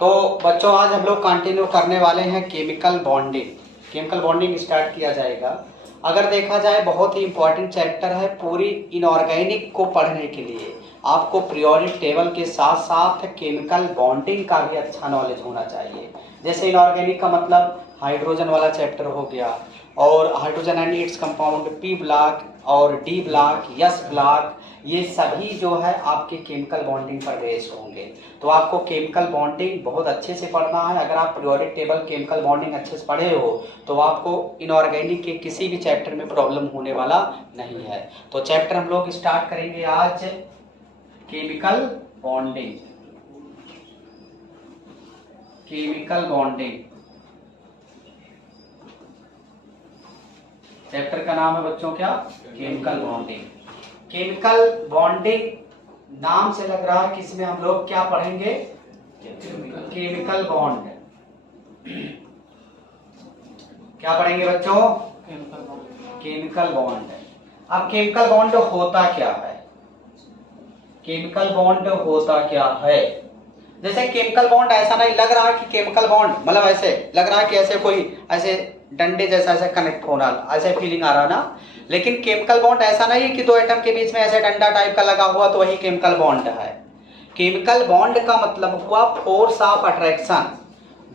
तो बच्चों आज हम लोग कंटिन्यू करने वाले हैं chemical bonding. Chemical bonding start किया जाएगा। अगर देखा जाए बहुत ही इंपॉर्टेंट चैप्टर है। पूरी इनऑर्गेनिक को पढ़ने के लिए आपको पीरियोडिक टेबल के साथ साथ केमिकल बॉन्डिंग का भी अच्छा नॉलेज होना चाहिए। जैसे इनऑर्गेनिक का मतलब हाइड्रोजन वाला चैप्टर हो गया, और hydrogen and its compound, P block और डी ब्लॉक, एस ब्लॉक, ये सभी जो है आपके केमिकल बॉन्डिंग पर बेस्ड होंगे। तो आपको केमिकल बॉन्डिंग बहुत अच्छे से पढ़ना है। अगर आप पीरियोडिक टेबल केमिकल बॉन्डिंग अच्छे से पढ़े हो तो आपको इनऑर्गेनिक के किसी भी चैप्टर में प्रॉब्लम होने वाला नहीं है। तो चैप्टर हम लोग स्टार्ट करेंगे आज chemical bonding. Chemical bonding chapter का नाम है बच्चों क्या? Chemical bonding. केमिकल बॉन्डिंग नाम से लग रहा है कि इसमें हम लोग क्या पढ़ेंगे? Chemical bond. क्या पढ़ेंगे बच्चों? Chemical bond. अब केमिकल बॉन्ड होता क्या है? केमिकल बॉन्ड होता क्या है? जैसे केमिकल बॉन्ड ऐसा नहीं लग रहा कि केमिकल बॉन्ड मतलब ऐसे लग रहा है कि ऐसे कोई ऐसे डंडे जैसा ऐसे कनेक्ट होना, ऐसे फीलिंग आ रहा ना। लेकिन केमिकल बॉन्ड ऐसा नहीं है कि दो एटम के बीच में ऐसे डंडा टाइप का लगा हुआ तो वही केमिकल बॉन्ड है। केमिकल बॉन्ड का मतलब हुआ फोर्स ऑफ अट्रैक्शन।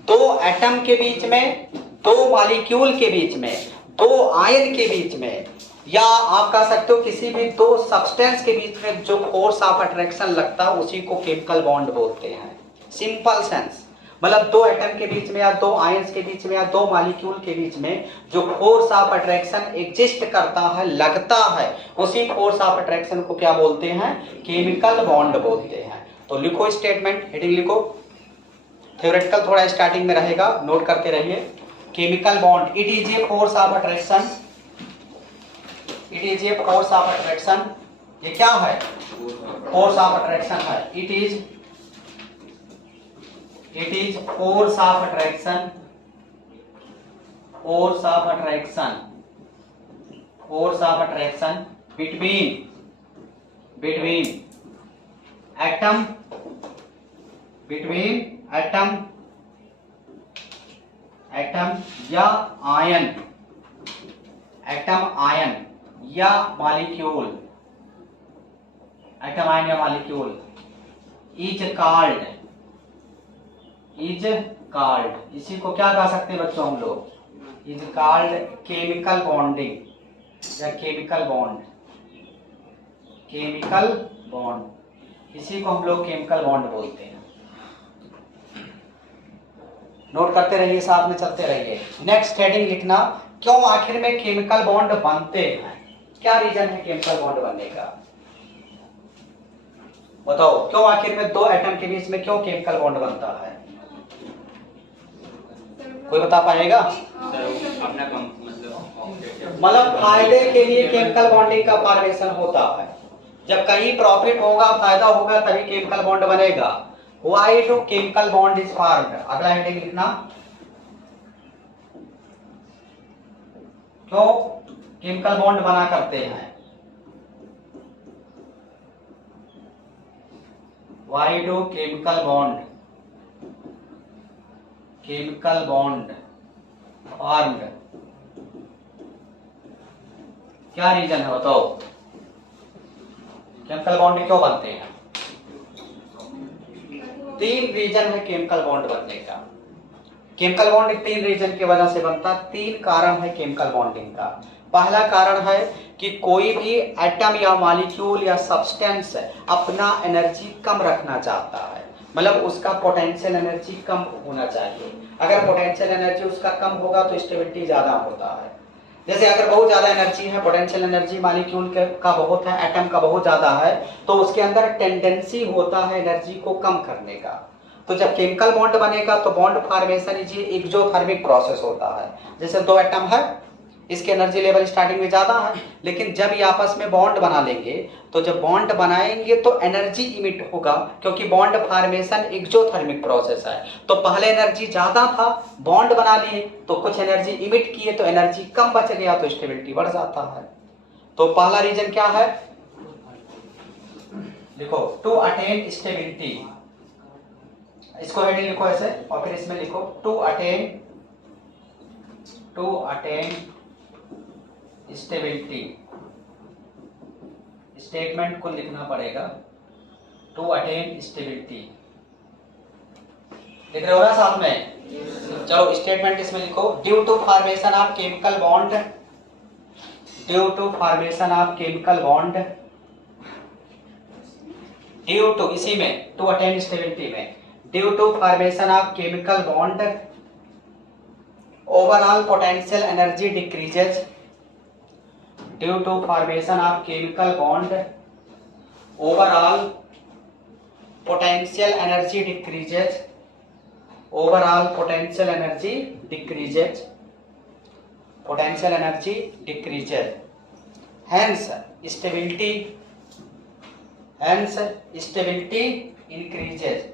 दो एटम के बीच में, दो मॉलिक्यूल के बीच में, दो आयन के बीच में, या आप कह सकते हो किसी भी दो सब्सटेंस के बीच में जो फोर्स ऑफ अट्रैक्शन लगता है उसी को केमिकल बॉन्ड बोलते हैं। सिंपल सेंस मतलब दो एटम के बीच में या दो आयंस के बीच में या दो मॉलिक्यूल के बीच में जो फोर्स ऑफ अट्रैक्शन एग्जिस्ट करता है, लगता है, उसी फोर्स ऑफ अट्रैक्शन को क्या बोलते हैं? केमिकल बॉन्ड बोलते हैं। तो लिखो स्टेटमेंट, हेडिंग लिखो। थ्योरेटिकल थोड़ा स्टार्टिंग में रहेगा, नोट करते रहिए। Chemical bond, it is a force of attraction. It is a force of attraction. ये क्या है? फोर्स ऑफ अट्रैक्शन है। It is force of attraction. Force of attraction. Force of attraction between atom, between atom या ion, atom ion या molecule, atom ion या molecule is called, इसी को क्या कह सकते हैं बच्चों हम लोग? इज कॉल्ड केमिकल बॉन्डिंग या केमिकल बॉन्ड। केमिकल बॉन्ड, इसी को हम लोग केमिकल बॉन्ड बोलते हैं। नोट करते रहिए, साथ में चलते रहिए। नेक्स्ट हेडिंग लिखना, क्यों आखिर में केमिकल बॉन्ड बनते हैं? क्या रीजन है केमिकल बॉन्ड बनने का? बताओ, क्यों आखिर में दो एटम के बीच में क्यों केमिकल बॉन्ड बनता है? कोई बता पाएगा? मतलब फायदे के लिए केमिकल बॉन्डिंग का फॉर्मेशन होता है। जब कहीं प्रॉफिट होगा, फायदा होगा, तभी केमिकल बॉन्ड बनेगा। Why do chemical bond is formed? अगला हेडिंग लिखना, क्यों केमिकल बॉन्ड बना करते हैं? Why do chemical bond formed? क्या रीजन है बताओ? केमिकल बॉन्ड क्यों बनते हैं? तीन रीजन है केमिकल बॉन्ड बनने का। केमिकल बॉन्ड तीन रीजन की वजह से बनता है। तीन कारण है केमिकल बॉन्डिंग का। पहला कारण है कि कोई भी एटम या मॉलिक्यूल या सब्सटेंस अपना एनर्जी कम रखना चाहता है, मतलब उसका पोटेंशियल एनर्जी कम होना चाहिए। अगर पोटेंशियल एनर्जी उसका कम होगा तो स्टेबिलिटी ज्यादा होता है। जैसे अगर बहुत ज्यादा एनर्जी है, पोटेंशियल एनर्जी मॉलिक्यूल का बहुत है, एटम का बहुत ज्यादा है, तो उसके अंदर टेंडेंसी होता है एनर्जी को कम करने का। तो जब केमिकल बॉन्ड बनेगा तो bond formation is exothermic process होता है। जैसे दो एटम है, इसके एनर्जी लेवल स्टार्टिंग में ज्यादा है, लेकिन जब ये आपस में बॉन्ड बना लेंगे तो जब बॉन्ड बनाएंगे तो एनर्जी इमिट होगा, क्योंकि बॉन्ड फॉर्मेशन एक्सोथर्मिक प्रोसेस है। तो पहले एनर्जी ज्यादा था, बॉन्ड बना लिए तो कुछ एनर्जी इमिट किए तो एनर्जी कम बच गया तो स्टेबिलिटी बढ़ जाता है। तो पहला रीजन क्या है? लिखो, टू अटेन स्टेबिलिटी। इसको हेडिंग लिखो ऐसे और फिर इसमें लिखो टू अटेन स्टेबिलिटी। स्टेटमेंट को लिखना पड़ेगा टू अटेन स्टेबिलिटी। लिख रहे हो ना साथ में? चलो स्टेटमेंट इसमें लिखो due to formation of chemical bond, due to formation of chemical bond, due to इसी में टू अटेन स्टेबिलिटी में due to formation of chemical bond overall potential energy decreases, due to formation of chemical bond overall potential energy decreases, overall potential energy decreases, potential energy decreases, hence stability, hence stability increases,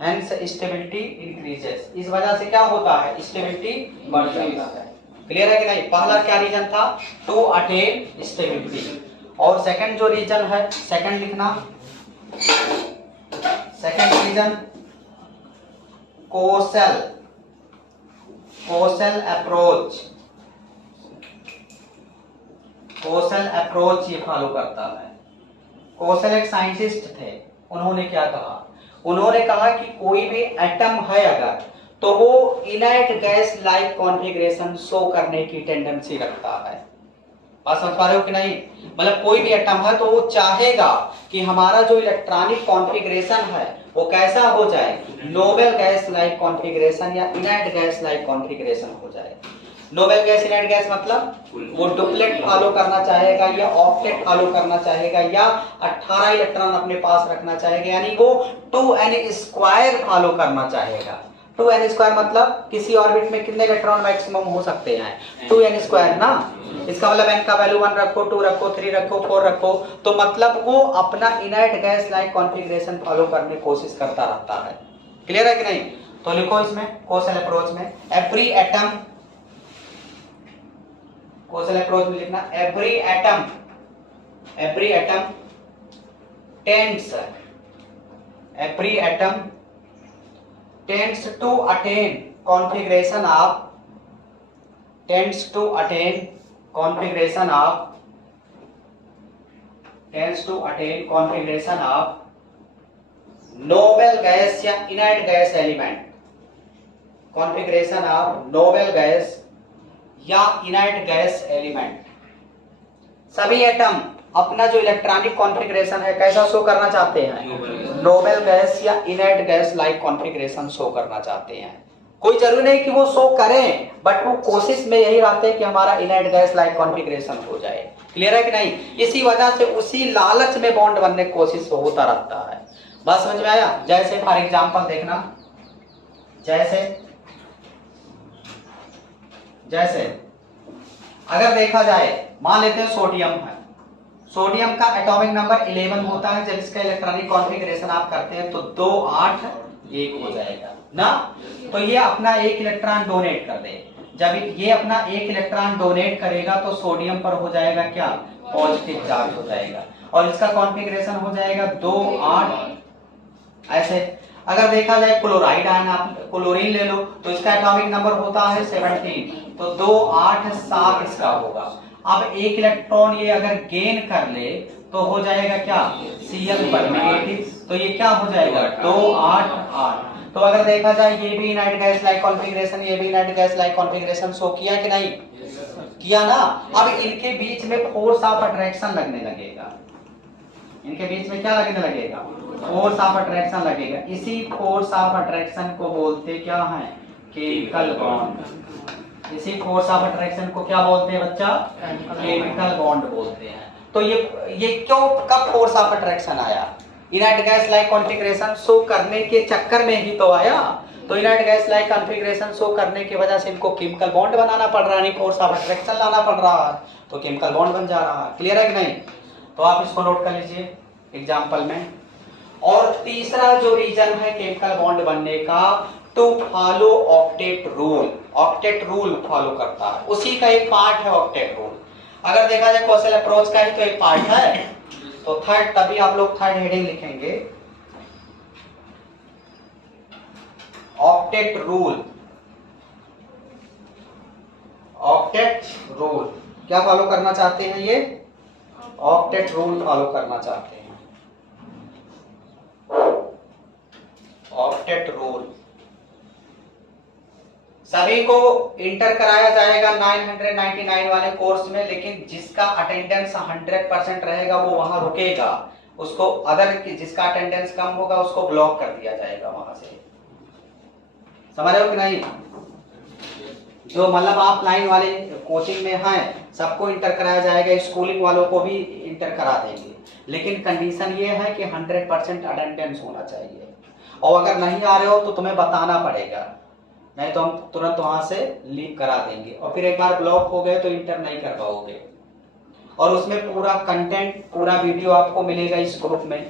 hence stability increases. इस वजह से क्या होता है? Stability बढ़ जाता है। Clear है कि नहीं? पहला क्या रीजन था? To attain stability. और सेकंड जो रीजन है, सेकंड लिखना, second reason Kossel, Kossel approach, Kossel approach ये फॉलो करता है। कोसेल एक साइंटिस्ट थे, उन्होंने क्या कहा? उन्होंने कहा कि कोई भी एटम है अगर तो वो inert gas like configuration show करने की टेंडेंसी रखता है। बात समझ पा रहे हो कि नहीं? मतलब कोई भी एटम है तो वो चाहेगा कि हमारा जो इलेक्ट्रॉनिक कॉन्फ़िगरेशन है वो कैसा हो जाए? नोबल गैस लाइक कॉन्फ़िगरेशन या इनर्ट गैस लाइक कॉन्फ़िगरेशन हो जाए। नोबल गैस, इनर्ट गैस मतलब वो डुप्लेट फॉलो करना चाहेगा या ऑक्टेट फॉलो करना चाहेगा या 18 इलेक्ट्रॉन अपने पास रखना चाहेगा, यानी वो 2n² फॉलो करना चाहेगा। 2n² मतलब किसी ऑर्बिट में कितने इलेक्ट्रॉन मैक्सिमम हो सकते हैं? 2n² ना। इसका मतलब n का वैल्यू 1 रखो, 2 रखो, 3 रखो, 4 रखो, तो मतलब वो अपना inert gas like configuration follow करने की कोशिश करता रहता है। क्लियर है कि नहीं? तो लिखो इसमें कोसेल अप्रोच में एवरी एटम, कोसेल अप्रोच में लिखना every atom, every atom tends, every atom tends to attain configuration of, tends to attain configuration of, tends to attain configuration of noble gas या inert gas element, configuration of noble gas या inert gas element। सभी atom अपना जो electronic configuration है कैसा show करना चाहते हैं? नोबल गैस या inert gas like configuration show करना चाहते हैं। कोई जरूरी नहीं कि वो शो करें, बट वो कोशिश में यही रहते हैं कि हमारा इनर्ट गैस लाइक कॉन्फ़िगरेशन हो जाए। क्लियर है कि नहीं? इसी वजह से उसी लालच में बॉन्ड बनने की कोशिश होता रहता है। बात समझ में आया? जैसे फॉर एग्जाम्पल देखना, जैसे अगर देखा जाए, मान लेते हैं सोडियम है, सोडियम का एटॉमिक नंबर 11 होता है। जब इसका इलेक्ट्रॉनिक कॉन्फ़िगरेशन आप करते हैं तो 2 8 1 हो जाएगा ना। तो ये अपना एक इलेक्ट्रॉन डोनेट कर दे। जब ये अपना एक इलेक्ट्रॉन डोनेट करेगा तो सोडियम पर हो जाएगा क्या? पॉजिटिव चार्ज हो जाएगा और इसका कॉन्फ़िगरेशन हो जाएगा 2 8। ऐसे अगर देखा जाए क्लोराइड आयन, आप क्लोरीन ले लो तो इसका एटॉमिक नंबर होता है 17, तो 2 8 7 इसका होगा। अब एक इलेक्ट्रॉन ये अगर गेन कर ले तो हो जाएगा क्या? Cl पर नेगेटिव, तो ये क्या हो जाएगा? 2 8 8। तो अगर देखा जाए ये भी इनर्ट गैस लाइक कॉन्फ़िगरेशन, ये भी inert gas like configuration show किया कि नहीं? किया ना। अब इनके बीच में फोर्स ऑफ अट्रैक्शन लगने लगेगा। इनके बीच में क्या लगने लगेगा? फोर्स ऑफ अट्रैक्शन लगेगा। इसी फोर्स ऑफ अट्रैक्शन को बोलते क्या है? Chemical bond. इसी फोर्स ऑफ अट्रैक्शन को क्या बोलते हैं बच्चा? केमिकल बॉन्ड बोलते हैं। तो ये क्यों, कब फोर्स ऑफ अट्रैक्शन आया? Inert gas like configuration show करने के चक्कर में ही तो आया। तो inert gas like configuration show करने की वजह से इनको केमिकल बॉन्ड बनाना पड़ रहा है, नहीं फोर्स ऑफ अट्रैक्शन लाना पड़ रहा है, तो केमिकल बॉन्ड बन जा रहा है। क्लियर है कि नहीं? तो आप इसको नोट कर लीजिए एग्जाम्पल में। और तीसरा जो रीजन है केमिकल बॉन्ड बनने का, to follow octet rule. Octet rule follow करता है, उसी का एक पार्ट है ऑक्टेट रूल। अगर देखा जाए कोसेल अप्रोच का ही तो एक पार्ट है, तो थर्ड, तभी आप लोग थर्ड हेडिंग लिखेंगे ऑक्टेट रूल, ऑक्टेट रूल क्या फॉलो करना चाहते हैं ये? ऑक्टेट रूल फॉलो करना चाहते हैं। ऑक्टेट रूल सभी को इंटर कराया जाएगा 999 वाले कोर्स में, लेकिन जिसका अटेंडेंस 100% रहेगा वो वहां रुकेगा, उसको अदर जिसका अटेंडेंस कम होगा उसको ब्लॉक कर दिया जाएगा वहां से। समझ रहे हो कि नहीं? जो मतलब आप लाइन वाले कोचिंग में हैं सबको इंटर कराया जाएगा, स्कूलिंग वालों को भी इंटर करा देंगे, लेकिन कंडीशन ये है कि 100% अटेंडेंस होना चाहिए, और अगर नहीं आ रहे हो तो तुम्हें बताना पड़ेगा, नहीं तो हम तुरंत वहां से लीव करा देंगे, और फिर एक बार ब्लॉक हो गए तो इंटर नहीं कर पाओगे। और उसमें पूरा कंटेंट, पूरा वीडियो आपको मिलेगा इस ग्रुप में,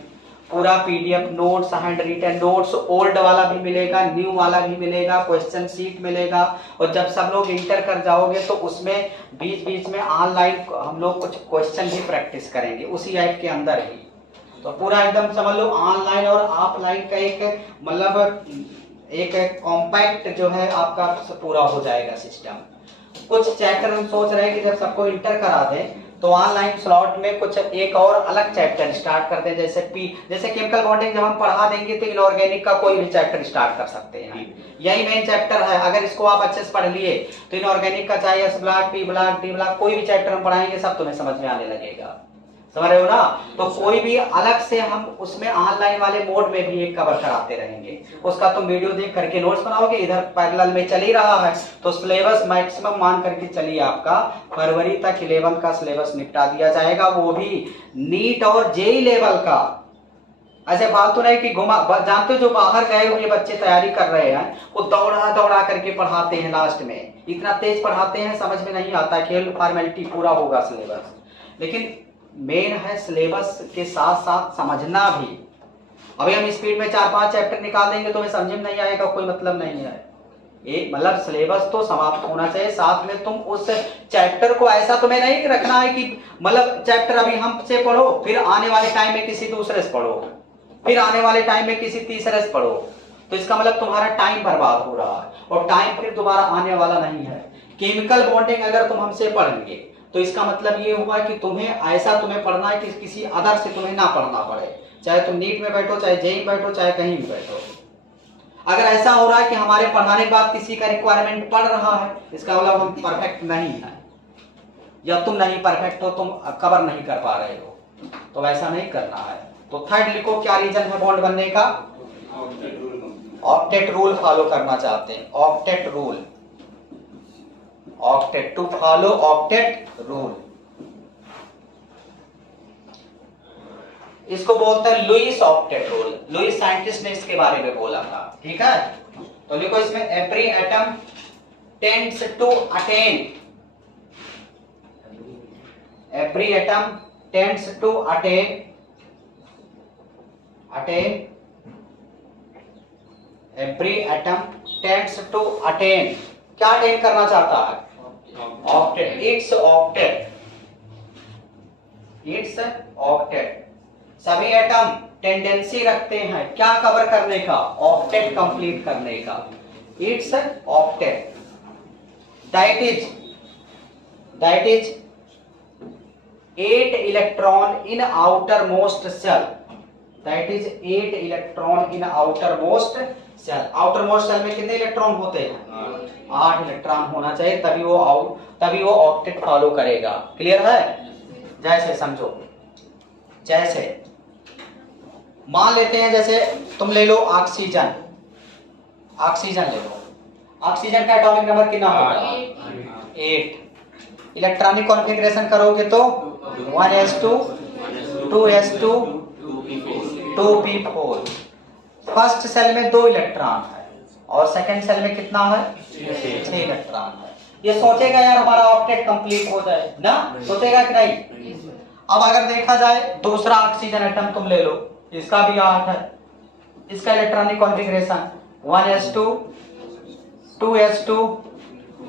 पूरा PDF notes, hand written notes, old वाला भी मिलेगा, न्यू वाला भी मिलेगा, क्वेश्चन शीट मिलेगा, और जब सब लोग इंटर कर जाओगे तो उसमें बीच बीच में ऑनलाइन हम लोग कुछ क्वेश्चन भी प्रैक्टिस करेंगे उसी ऐप के अंदर ही। तो पूरा एकदम समझ लो ऑनलाइन और ऑफलाइन का एक मतलब एक कॉम्पैक्ट जो है आपका पूरा हो जाएगा सिस्टम। कुछ चैप्टर हम सोच रहे हैं कि जब सबको इंटर करा दें तो ऑनलाइन स्लॉट में कुछ एक और अलग चैप्टर स्टार्ट करते हैं, जैसे केमिकल बॉन्डिंग जब हम पढ़ा देंगे तो इनऑर्गेनिक का कोई भी चैप्टर स्टार्ट कर सकते हैं। यही मेन चैप्टर है, अगर इसको आप अच्छे से पढ़ लिए तो इनऑर्गेनिक का चाहे S block, P block, D block, कोई भी चैप्टर हम पढ़ाएंगे सब तुम्हें समझ में आने लगेगा। समझ रहे हो ना? तो कोई भी अलग से हम उसमें ऑनलाइन वाले मोड में भी एक कवर कराते रहेंगे, उसका तुम वीडियो देख करके नोट्स बनाओगे, इधर पैरेलल में चल ही रहा है तो सिलेबस मैक्सिमम मान करके चलिए आपका फरवरी तक 11th का सिलेबस निपटा दिया जाएगा, वो भी नीट और जेई लेवल का। ऐसे फालतू नहीं कि घुमा, जानते हो जो बाहर गए हुए बच्चे तैयारी कर रहे हैं वो दौड़ा दौड़ा करके पढ़ाते हैं, लास्ट में इतना तेज पढ़ाते हैं समझ में नहीं आता, खेल फॉर्मेलिटी पूरा होगा सिलेबस, लेकिन मेन है सिलेबस के साथ साथ समझना भी। अभी हम स्पीड में 4-5 चैप्टर निकाल देंगे तो हमें समझ में नहीं आएगा, कोई मतलब नहीं है। एक मतलब सिलेबस तो समाप्त होना चाहिए, साथ में तुम उस चैप्टर को ऐसा तुम्हें नहीं रखना है कि मतलब चैप्टर अभी हमसे पढ़ो फिर आने वाले टाइम में किसी दूसरे से पढ़ो, फिर आने वाले टाइम में किसी तीसरे से पढ़ो, तो इसका मतलब तुम्हारा टाइम बर्बाद हो रहा है और टाइम फिर दोबारा आने वाला नहीं है। केमिकल बॉन्डिंग अगर तुम हमसे पढ़ेंगे तो इसका मतलब ये हुआ कि तुम्हें ऐसा तुम्हें पढ़ना है कि किसी अदर से तुम्हें ना पढ़ना पड़े, चाहे तुम नीट में बैठो, चाहे जेई में बैठो, चाहे कहीं भी बैठो। अगर ऐसा हो रहा है कि हमारे पढ़ाने के बाद किसी का रिक्वायरमेंट पड़ रहा है, इसका मतलब हम परफेक्ट नहीं है, या तुम नहीं परफेक्ट हो, तुम कवर नहीं कर पा रहे हो, तो वैसा नहीं करना है। तो थर्ड लिखो, क्या रीजन है बॉन्ड बनने का? ऑक्टेट रूल फॉलो करना चाहते हैं, octet rule, octet, to follow octet rule. इसको बोलते हैं Lewis octet rule, Lewis scientist ने इसके बारे में बोला था, ठीक है? तो लिखो इसमें every atom tends to attain, every atom tends to attain every atom tends to attain, क्या अटेन करना चाहता है? Octet, it's octet, it's octet. सभी एटम टेंडेंसी रखते हैं क्या कवर करने का? ऑक्टेट कंप्लीट करने का, it's octet. That is 8 electron in outermost shell, that is 8 electron in outermost shell. Outermost shell में कितने इलेक्ट्रॉन होते हैं? 8 इलेक्ट्रॉन होना चाहिए, तभी वो ऑक्टेट फॉलो करेगा। क्लियर है? जैसे समझो, जैसे मान लेते हैं, जैसे तुम ले लो ऑक्सीजन, ऑक्सीजन ले लो, ऑक्सीजन का एटॉमिक नंबर कितना होगा? 8। इलेक्ट्रॉनिक कॉन्फ़िगरेशन करोगे तो 1s2 2s2 2p4। First cell में 2 इलेक्ट्रॉन है और सेकंड सेल में कितना है? 6 इलेक्ट्रॉन है। ये सोचेगा यार हमारा ऑक्टेट कंप्लीट हो जाए ना, सोचेगा कि नहीं? अब अगर देखा जाए दूसरा ऑक्सीजन एटम तुम ले लो, इसका भी 8 है, इसका इलेक्ट्रॉनिक कॉन्फ़िगरेशन 1s2 2s2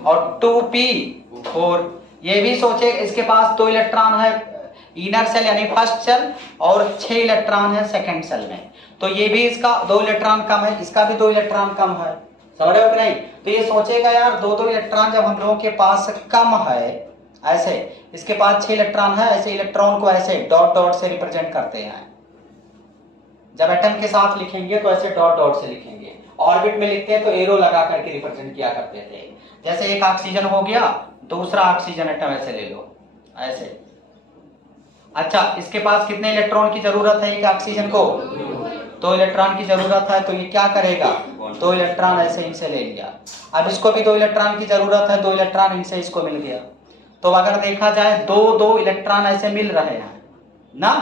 और 2p4। ये भी सोचे इसके पास 2 इलेक्ट्रॉन है इनर सेल यानी फर्स्ट सेल और 6 इलेक्ट्रॉन है सेकंड सेल में, तो ये भी इसका 2 इलेक्ट्रॉन कम है, इसका भी 2 इलेक्ट्रॉन कम है, समझ रहे हो कि नहीं? तो ये सोचेगा यार दो दो इलेक्ट्रॉन जब हम लोगों के पास कम है, ऐसे इसके पास 6 इलेक्ट्रॉन है, ऐसे इलेक्ट्रॉन को ऐसे डॉट डॉट से रिप्रेजेंट करते हैं। जब एटम के साथ लिखेंगे तो ऐसे डॉट डॉट से लिखेंगे, ऑर्बिट में लिखते हैं तो एरो लगा करके रिप्रेजेंट किया करते थे। जैसे एक ऑक्सीजन हो गया, दूसरा ऑक्सीजन एटम ऐसे ले लो, ऐसे। अच्छा, इसके पास कितने इलेक्ट्रॉन की जरूरत है एक ऑक्सीजन को? 2 इलेक्ट्रॉन की जरूरत है, तो ये क्या करेगा? 2 इलेक्ट्रॉन ऐसे इनसे ले लिया। अब इसको भी 2 इलेक्ट्रॉन की जरूरत है, 2 इलेक्ट्रॉन इनसे इसको मिल गया। तो अगर देखा जाए 2 इलेक्ट्रॉन ऐसे मिल रहे हैं ना,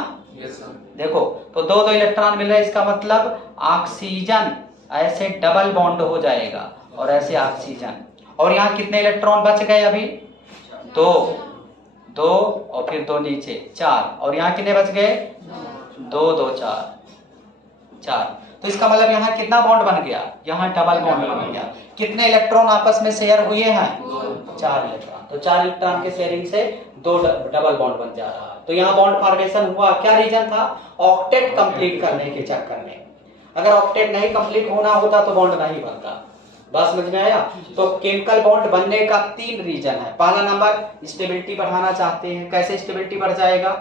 देखो तो 2 इलेक्ट्रॉन मिल रहे, इसका मतलब ऑक्सीजन ऐसे डबल बॉन्ड हो जाएगा और ऐसे ऑक्सीजन। और यहाँ कितने इलेक्ट्रॉन बच गए अभी? 2 और फिर 2 नीचे 4, और यहाँ कितने बच गए? 2 2 4। तो इसका मतलब यहाँ कितना बॉन्ड बन गया? यहाँ डबल बॉन्ड बन गया। कितने इलेक्ट्रॉन आपस में शेयर हुए हैं? 4 इलेक्ट्रॉन। तो 4 इलेक्ट्रॉन के शेयरिंग से 2 डबल बॉन्ड बन जा रहा है। तो यहाँ बॉन्ड फॉर्मेशन हुआ, क्या रीजन था? ऑक्टेट कंप्लीट करने के चक्कर में। अगर ऑक्टेट नहीं कंप्लीट होना होता तो बॉन्ड नहीं बनता। बात समझ में आया? तो केमिकल बॉन्ड बनने का 3 रीजन है। पहला नंबर, स्टेबिलिटी बढ़ाना चाहते हैं। कैसे स्टेबिलिटी बढ़ जाएगा?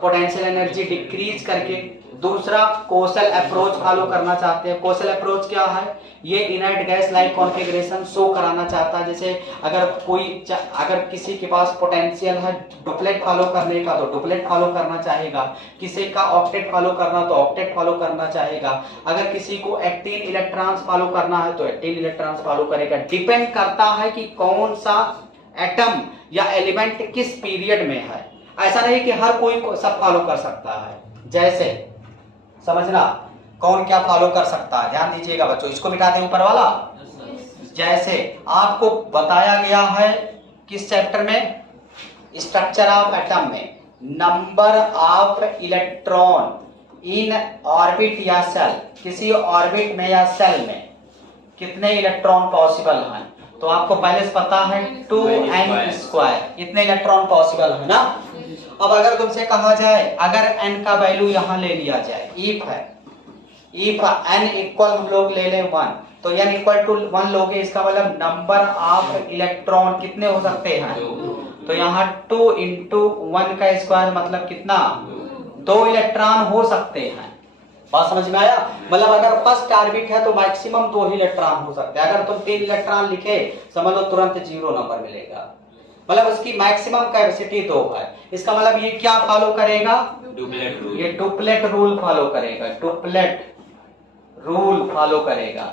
पोटेंशियल एनर्जी डिक्रीज करके। दूसरा, कोसल अप्रोच फॉलो करना चाहते हैं। कोसल अप्रोच क्या है? ये inert gas like configuration show कराना चाहता है। जैसे अगर किसी के पास पोटेंशियल है डुप्लेट फॉलो करने का तो डुप्लेट फॉलो करना चाहेगा, किसी का ऑक्टेट फॉलो करना तो ऑक्टेट फॉलो करना चाहेगा। अगर किसी को 18 इलेक्ट्रॉन्स फॉलो करना है तो 18 इलेक्ट्रॉन्स फॉलो करेगा। डिपेंड करता है कि कौन सा एटम या एलिमेंट किस पीरियड में है। ऐसा नहीं कि हर कोई सब फॉलो कर सकता है। जैसे समझना कौन क्या फॉलो कर सकता है, ध्यान दीजिएगा बच्चों। इसको मिटा दें ऊपर वाला। जैसे आपको बताया गया है किस चैप्टर में? स्ट्रक्चर ऑफ एटम में, number of electron in orbit या सेल। किसी ऑर्बिट में या सेल में कितने इलेक्ट्रॉन पॉसिबल हैं? तो आपको पहले से पता है 2n², इतने इलेक्ट्रॉन पॉसिबल है ना। अब अगर तुमसे कहा जाए, अगर n का वैल्यू यहां ले लिया जाए, इफ n इक्वल हम लोग ले लें 1, तो n इक्वल टू 1 लोगे, इसका मतलब नंबर ऑफ इलेक्ट्रॉन कितने हो सकते हैं? तो यहाँ 2 इंटू 1 का स्क्वायर मतलब कितना? 2 इलेक्ट्रॉन हो सकते हैं। बात समझ में आया? मतलब अगर फर्स्ट ऑर्बिट है तो मैक्सिमम 2 ही इलेक्ट्रॉन हो सकते हैं। अगर तुम 3 इलेक्ट्रॉन लिखे समझ लो तुरंत 0 नंबर मिलेगा। मतलब उसकी मैक्सिमम कैपेसिटी 2 है। इसका मतलब ये क्या फॉलो करेगा? Duplet rule. ये डुप्लेट रूल फॉलो करेगा। डुप्लेट रूल फॉलो करेगा,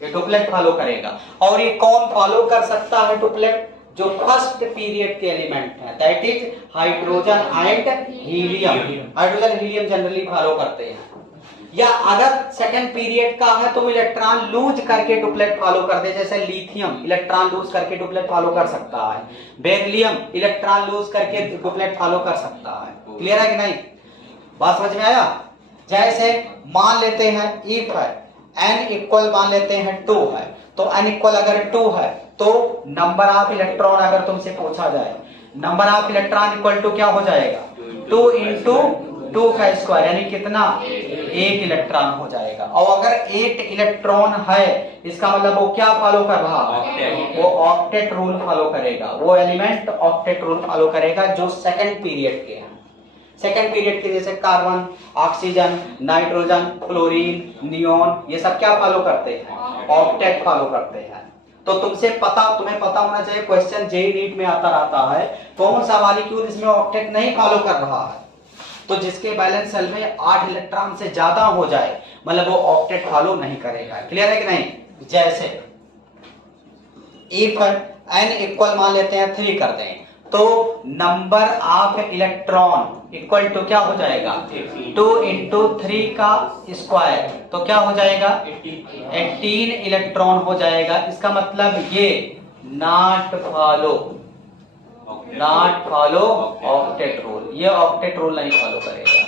ये डुप्लेट फॉलो करेगा। और ये कौन फॉलो कर सकता है डुप्लेट? जो फर्स्ट पीरियड के एलिमेंट हैं, that is hydrogen and helium. Hydrogen helium generally follow करते हैं। या अगर सेकंड पीरियड का है तो इलेक्ट्रॉन लूज करके डुप्लेट फॉलो कर दे। जैसे लिथियम इलेक्ट्रॉन लूज करके डुप्लेट फॉलो कर सकता है, बेरिलियम इलेक्ट्रॉन लूज करके डुप्लेट फॉलो कर सकता है। क्लियर है कि नहीं? बात समझ में आया? जैसे मान लेते हैं इफ है n इक्वल मान लेते हैं 2 है, तो n इक्वल अगर 2 है तो नंबर ऑफ इलेक्ट्रॉन अगर तुमसे पूछा जाए, number of electron equal to क्या हो जाएगा? 2 इंटू 2 का स्क्वायर, यानी कितना? 1 इलेक्ट्रॉन हो जाएगा। और अगर 8 इलेक्ट्रॉन है, इसका मतलब वो क्या फॉलो कर रहा है? वो ऑक्टेट रूल फॉलो करेगा। वो एलिमेंट ऑक्टेट रूल फॉलो करेगा जो सेकंड पीरियड के हैं। सेकंड पीरियड के जैसे carbon, oxygen, nitrogen, chlorine, neon, ये सब क्या फॉलो करते हैं? ऑक्टेट फॉलो करते हैं। तो तुम्हें पता होना चाहिए, क्वेश्चन जेईई नीट में आता रहता है, कौन सा मॉलिक्यूल इसमें ऑक्टेट नहीं फॉलो कर रहा है। तो जिसके बैलेंस सेल में 8 इलेक्ट्रॉन से ज्यादा हो जाए, मतलब वो ऑक्टेट फॉलो नहीं करेगा। क्लियर है कि नहीं? जैसे इफ n इक्वल मान लेते हैं 3 कर दें, तो number of electron equal to क्या हो जाएगा? 2 इंटू 3 का स्क्वायर, तो क्या हो जाएगा? 18 इलेक्ट्रॉन हो जाएगा। इसका मतलब ये नॉट फॉलो ऑक्टेट रूल, ये ऑक्टेट रूल नहीं फॉलो करेगा।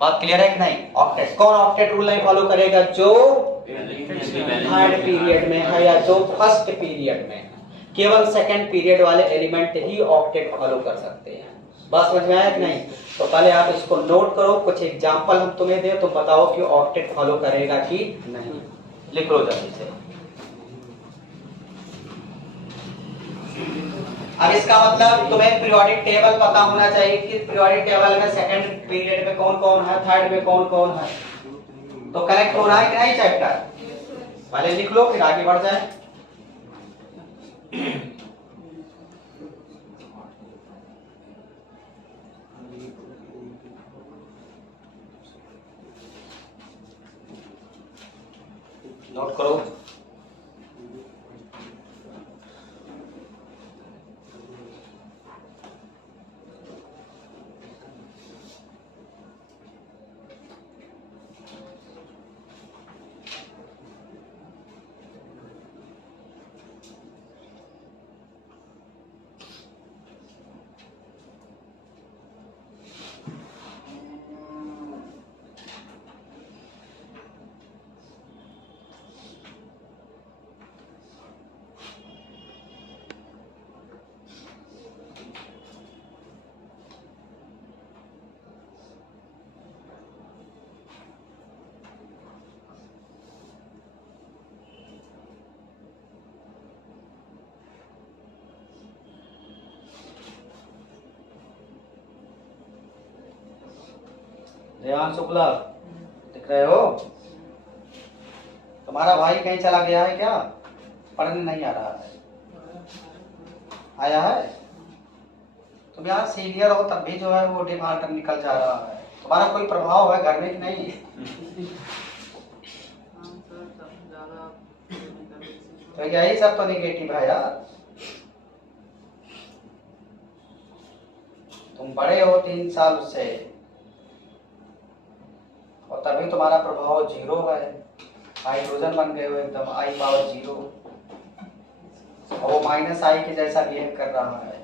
बात क्लियर है कि नहीं? ऑक्टेट कौन ऑक्टेट रूल नहीं फॉलो करेगा? जो थर्ड पीरियड में है या जो फर्स्ट पीरियड में है। केवल सेकंड पीरियड वाले एलिमेंट ही ऑक्टेट फॉलो कर सकते हैं। बात समझ में आया कि नहीं? तो पहले आप इसको नोट करो, कुछ एग्जांपल हम तुम्हें दे तो बताओ कि ऑक्टेट फॉलो करेगा कि नहीं। लिख लो जल्दी से। अब इसका मतलब तुम्हें पीरियोडिक टेबल पता होना चाहिए कि पीरियोडिक टेबल में सेकंड पीरियड में कौन कौन है, थर्ड में कौन कौन है। तो करेक्ट हो रहा है कि नहीं चैप्टर? पहले लिख लो फिर आगे बढ़ जाए। नोट करो। देवांश शुक्ला दिख रहे हो? तुम्हारा भाई कहीं चला गया है क्या? पढ़ने नहीं आ रहा है? आया है? तुम यार सीनियर हो तब भी जो है वो डिमांड निकल जा रहा है। तुम्हारा कोई प्रभाव है घर में कि नहीं? तो यही सब तो निगेटिव है यार। तुम बड़े हो 3 साल उससे और तभी तुम्हारा प्रभाव 0 है। हाइड्रोजन बन गए हो एकदम, I पावर 0 और वो -I के जैसा बिहेव कर रहा है।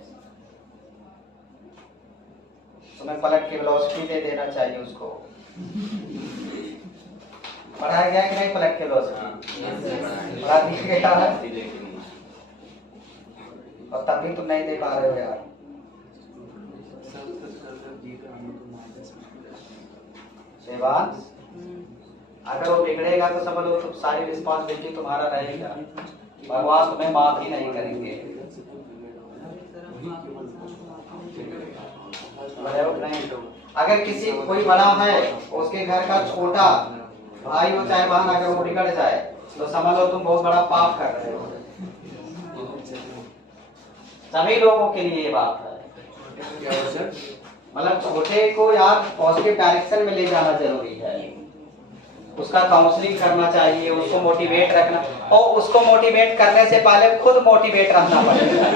तुम्हें पलट की वेलोसिटी दे देना चाहिए उसको। पढ़ाया गया कि नहीं पलट की वेलोसिटी? पढ़ा दिया गया है और तब भी तुम नहीं दे पा रहे हो यार। देवांश अगर वो बिगड़ेगा तो समझ लो तुम सारी रिस्पॉन्सिबिलिटी तुम्हारा रहेगा। भगवान तुम्हें माफ ही नहीं करेंगे। नहीं, अगर किसी कोई बड़ा है उसके घर का छोटा भाई हो चाहे बहन अगर वो बिगड़ जाए तो समझ लो तुम बहुत बड़ा पाप कर रहे हो। सभी लोगों के लिए ये बात है। मतलब छोटे को यार पॉजिटिव डायरेक्शन में ले जाना जरूरी है। उसका काउंसलिंग करना चाहिए, उसको मोटिवेट रखना और उसको मोटिवेट करने से पहले खुद मोटिवेट रहना पड़ेगा।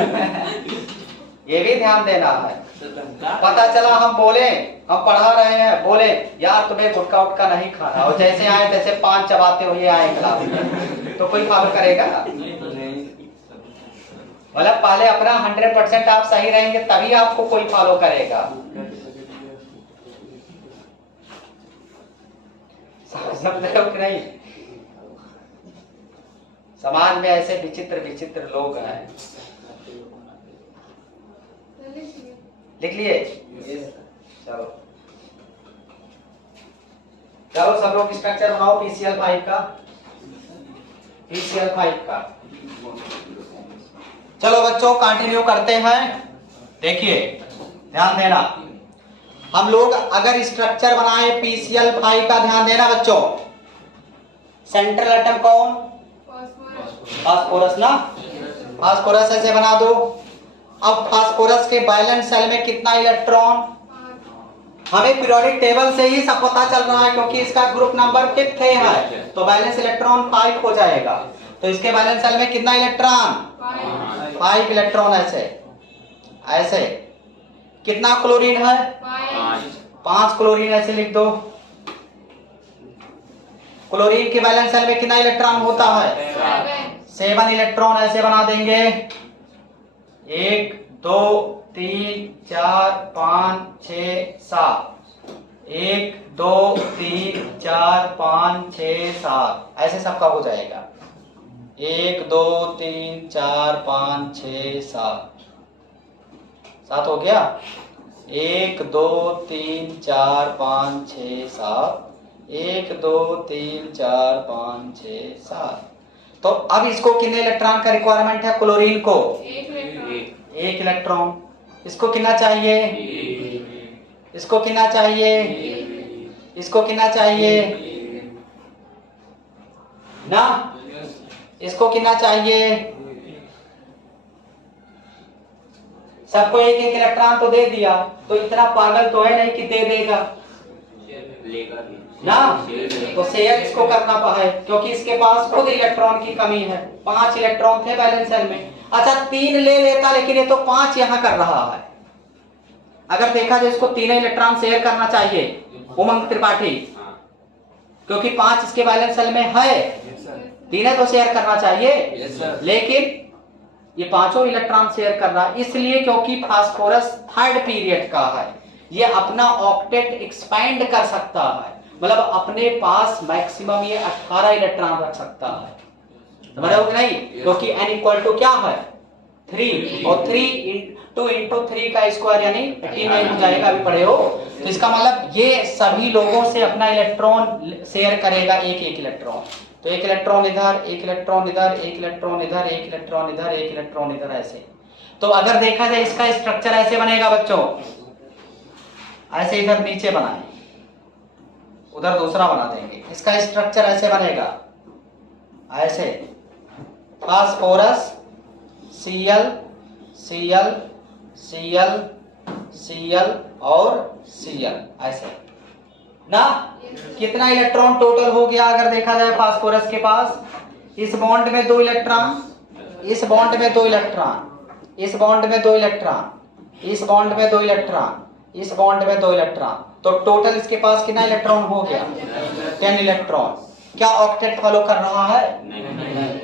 ये भी ध्यान देना है। पता चला हम बोले, हम पढ़ा रहे हैं, बोले यार तुम्हें गुटखा उटका नहीं खाना और जैसे आए तैसे 5 चबाते हुए आए क्लास में, तो कोई फॉलो करेगा? मतलब पहले अपना 100% आप सही रहेंगे तभी आपको कोई फॉलो करेगा। समझ रहे हो कि नहीं? समाज में ऐसे विचित्र विचित्र लोग हैं। लिख लिए? चलो चलो सब लोग स्ट्रक्चर बनाओ PCl5 का। PCl5 का चलो बच्चों कंटिन्यू करते हैं। देखिए ध्यान देना, हम लोग अगर स्ट्रक्चर बनाए PCl5 का, ध्यान देना बच्चों। सेंट्रल एटम कौन? फास्फोरस ना? फास्फोरस ऐसे बना दो। अब फास्फोरस के वैलेंस सेल में कितना इलेक्ट्रॉन? हमें पीरियोडिक टेबल से ही सब पता चल रहा है क्योंकि इसका ग्रुप नंबर 5 है तो वैलेंस इलेक्ट्रॉन 5 हो जाएगा। तो इसके वैलेंस सेल में कितना इलेक्ट्रॉन? 5 इलेक्ट्रॉन। ऐसे ऐसे कितना क्लोरीन है? 5 क्लोरीन। ऐसे लिख दो। क्लोरीन के वैलेंस सेल में कितना इलेक्ट्रॉन होता है? 7 इलेक्ट्रॉन। ऐसे बना देंगे 1 2 3 4 5 6 7। 1 2 3 4 5 6 7 ऐसे सबका हो जाएगा। 1 2 3 4 5 6 7 7 हो गया। 1 2 3 4 5 6 7 1 2 3 4 5 6 7। तो अब इसको कितने इलेक्ट्रॉन का रिक्वायरमेंट है? क्लोरीन को 1 इलेक्ट्रॉन। इसको कितना चाहिए? इसको कितना चाहिए? इसको कितना चाहिए ना? इसको कितना चाहिए? सबको 1 इलेक्ट्रॉन तो दे दिया, तो इतना पागल तो है नहीं कि दे देगा ना। तो शेयर इसको करना है, क्योंकि इसके पास खुद इलेक्ट्रॉन की कमी है। 5 इलेक्ट्रॉन थे बैलेंस सेल में। अच्छा 3 ले लेता, लेकिन ये तो 5 यहां कर रहा है। अगर देखा जाए इसको 3 इलेक्ट्रॉन शेयर करना चाहिए उमंग त्रिपाठी, क्योंकि 5 इसके बैलेंस सेल में है, 3 तो शेयर करना चाहिए। लेकिन ये 5 इलेक्ट्रॉन शेयर कर रहा है, इसलिए क्योंकि फास्फोरस 3rd पीरियड का है। ये अपना ऑक्टेट एक्सपैंड कर सकता है, मतलब अपने पास मैक्सिमम ये 18 इलेक्ट्रॉन रख सकता है। समझ रहे हो कि नहीं? क्योंकि n इक्वल टू क्या है? 3, और 2 इंटू 3 का स्क्वायर यानी 89 हो जाएगा, अभी पढ़े हो। तो इसका मतलब ये सभी लोगों से अपना इलेक्ट्रॉन शेयर करेगा, एक इलेक्ट्रॉन। तो 1 इलेक्ट्रॉन इधर, 1 इलेक्ट्रॉन इधर, 1 इलेक्ट्रॉन इधर, 1 इलेक्ट्रॉन इधर, 1 इलेक्ट्रॉन इधर, ऐसे। तो अगर देखा जाए इसका स्ट्रक्चर ऐसे बनेगा बच्चों, ऐसे इधर नीचे बनाए, उधर दूसरा बना देंगे। इसका स्ट्रक्चर ऐसे बनेगा, ऐसे phosphorus Cl Cl Cl Cl और Cl, ऐसे ना। कितना इलेक्ट्रॉन टोटल हो गया अगर देखा जाए फास्फोरस के पास? इस बॉन्ड में 2 इलेक्ट्रॉन, इस बॉन्ड में 2 इलेक्ट्रॉन, इस बॉन्ड में 2 इलेक्ट्रॉन, इस बॉन्ड में 2 इलेक्ट्रॉन, इस बॉन्ड में 2 इलेक्ट्रॉन। तो टोटल इसके पास कितना इलेक्ट्रॉन हो गया? 10 इलेक्ट्रॉन। क्या ऑक्टेट फॉलो कर रहा है? नहीं।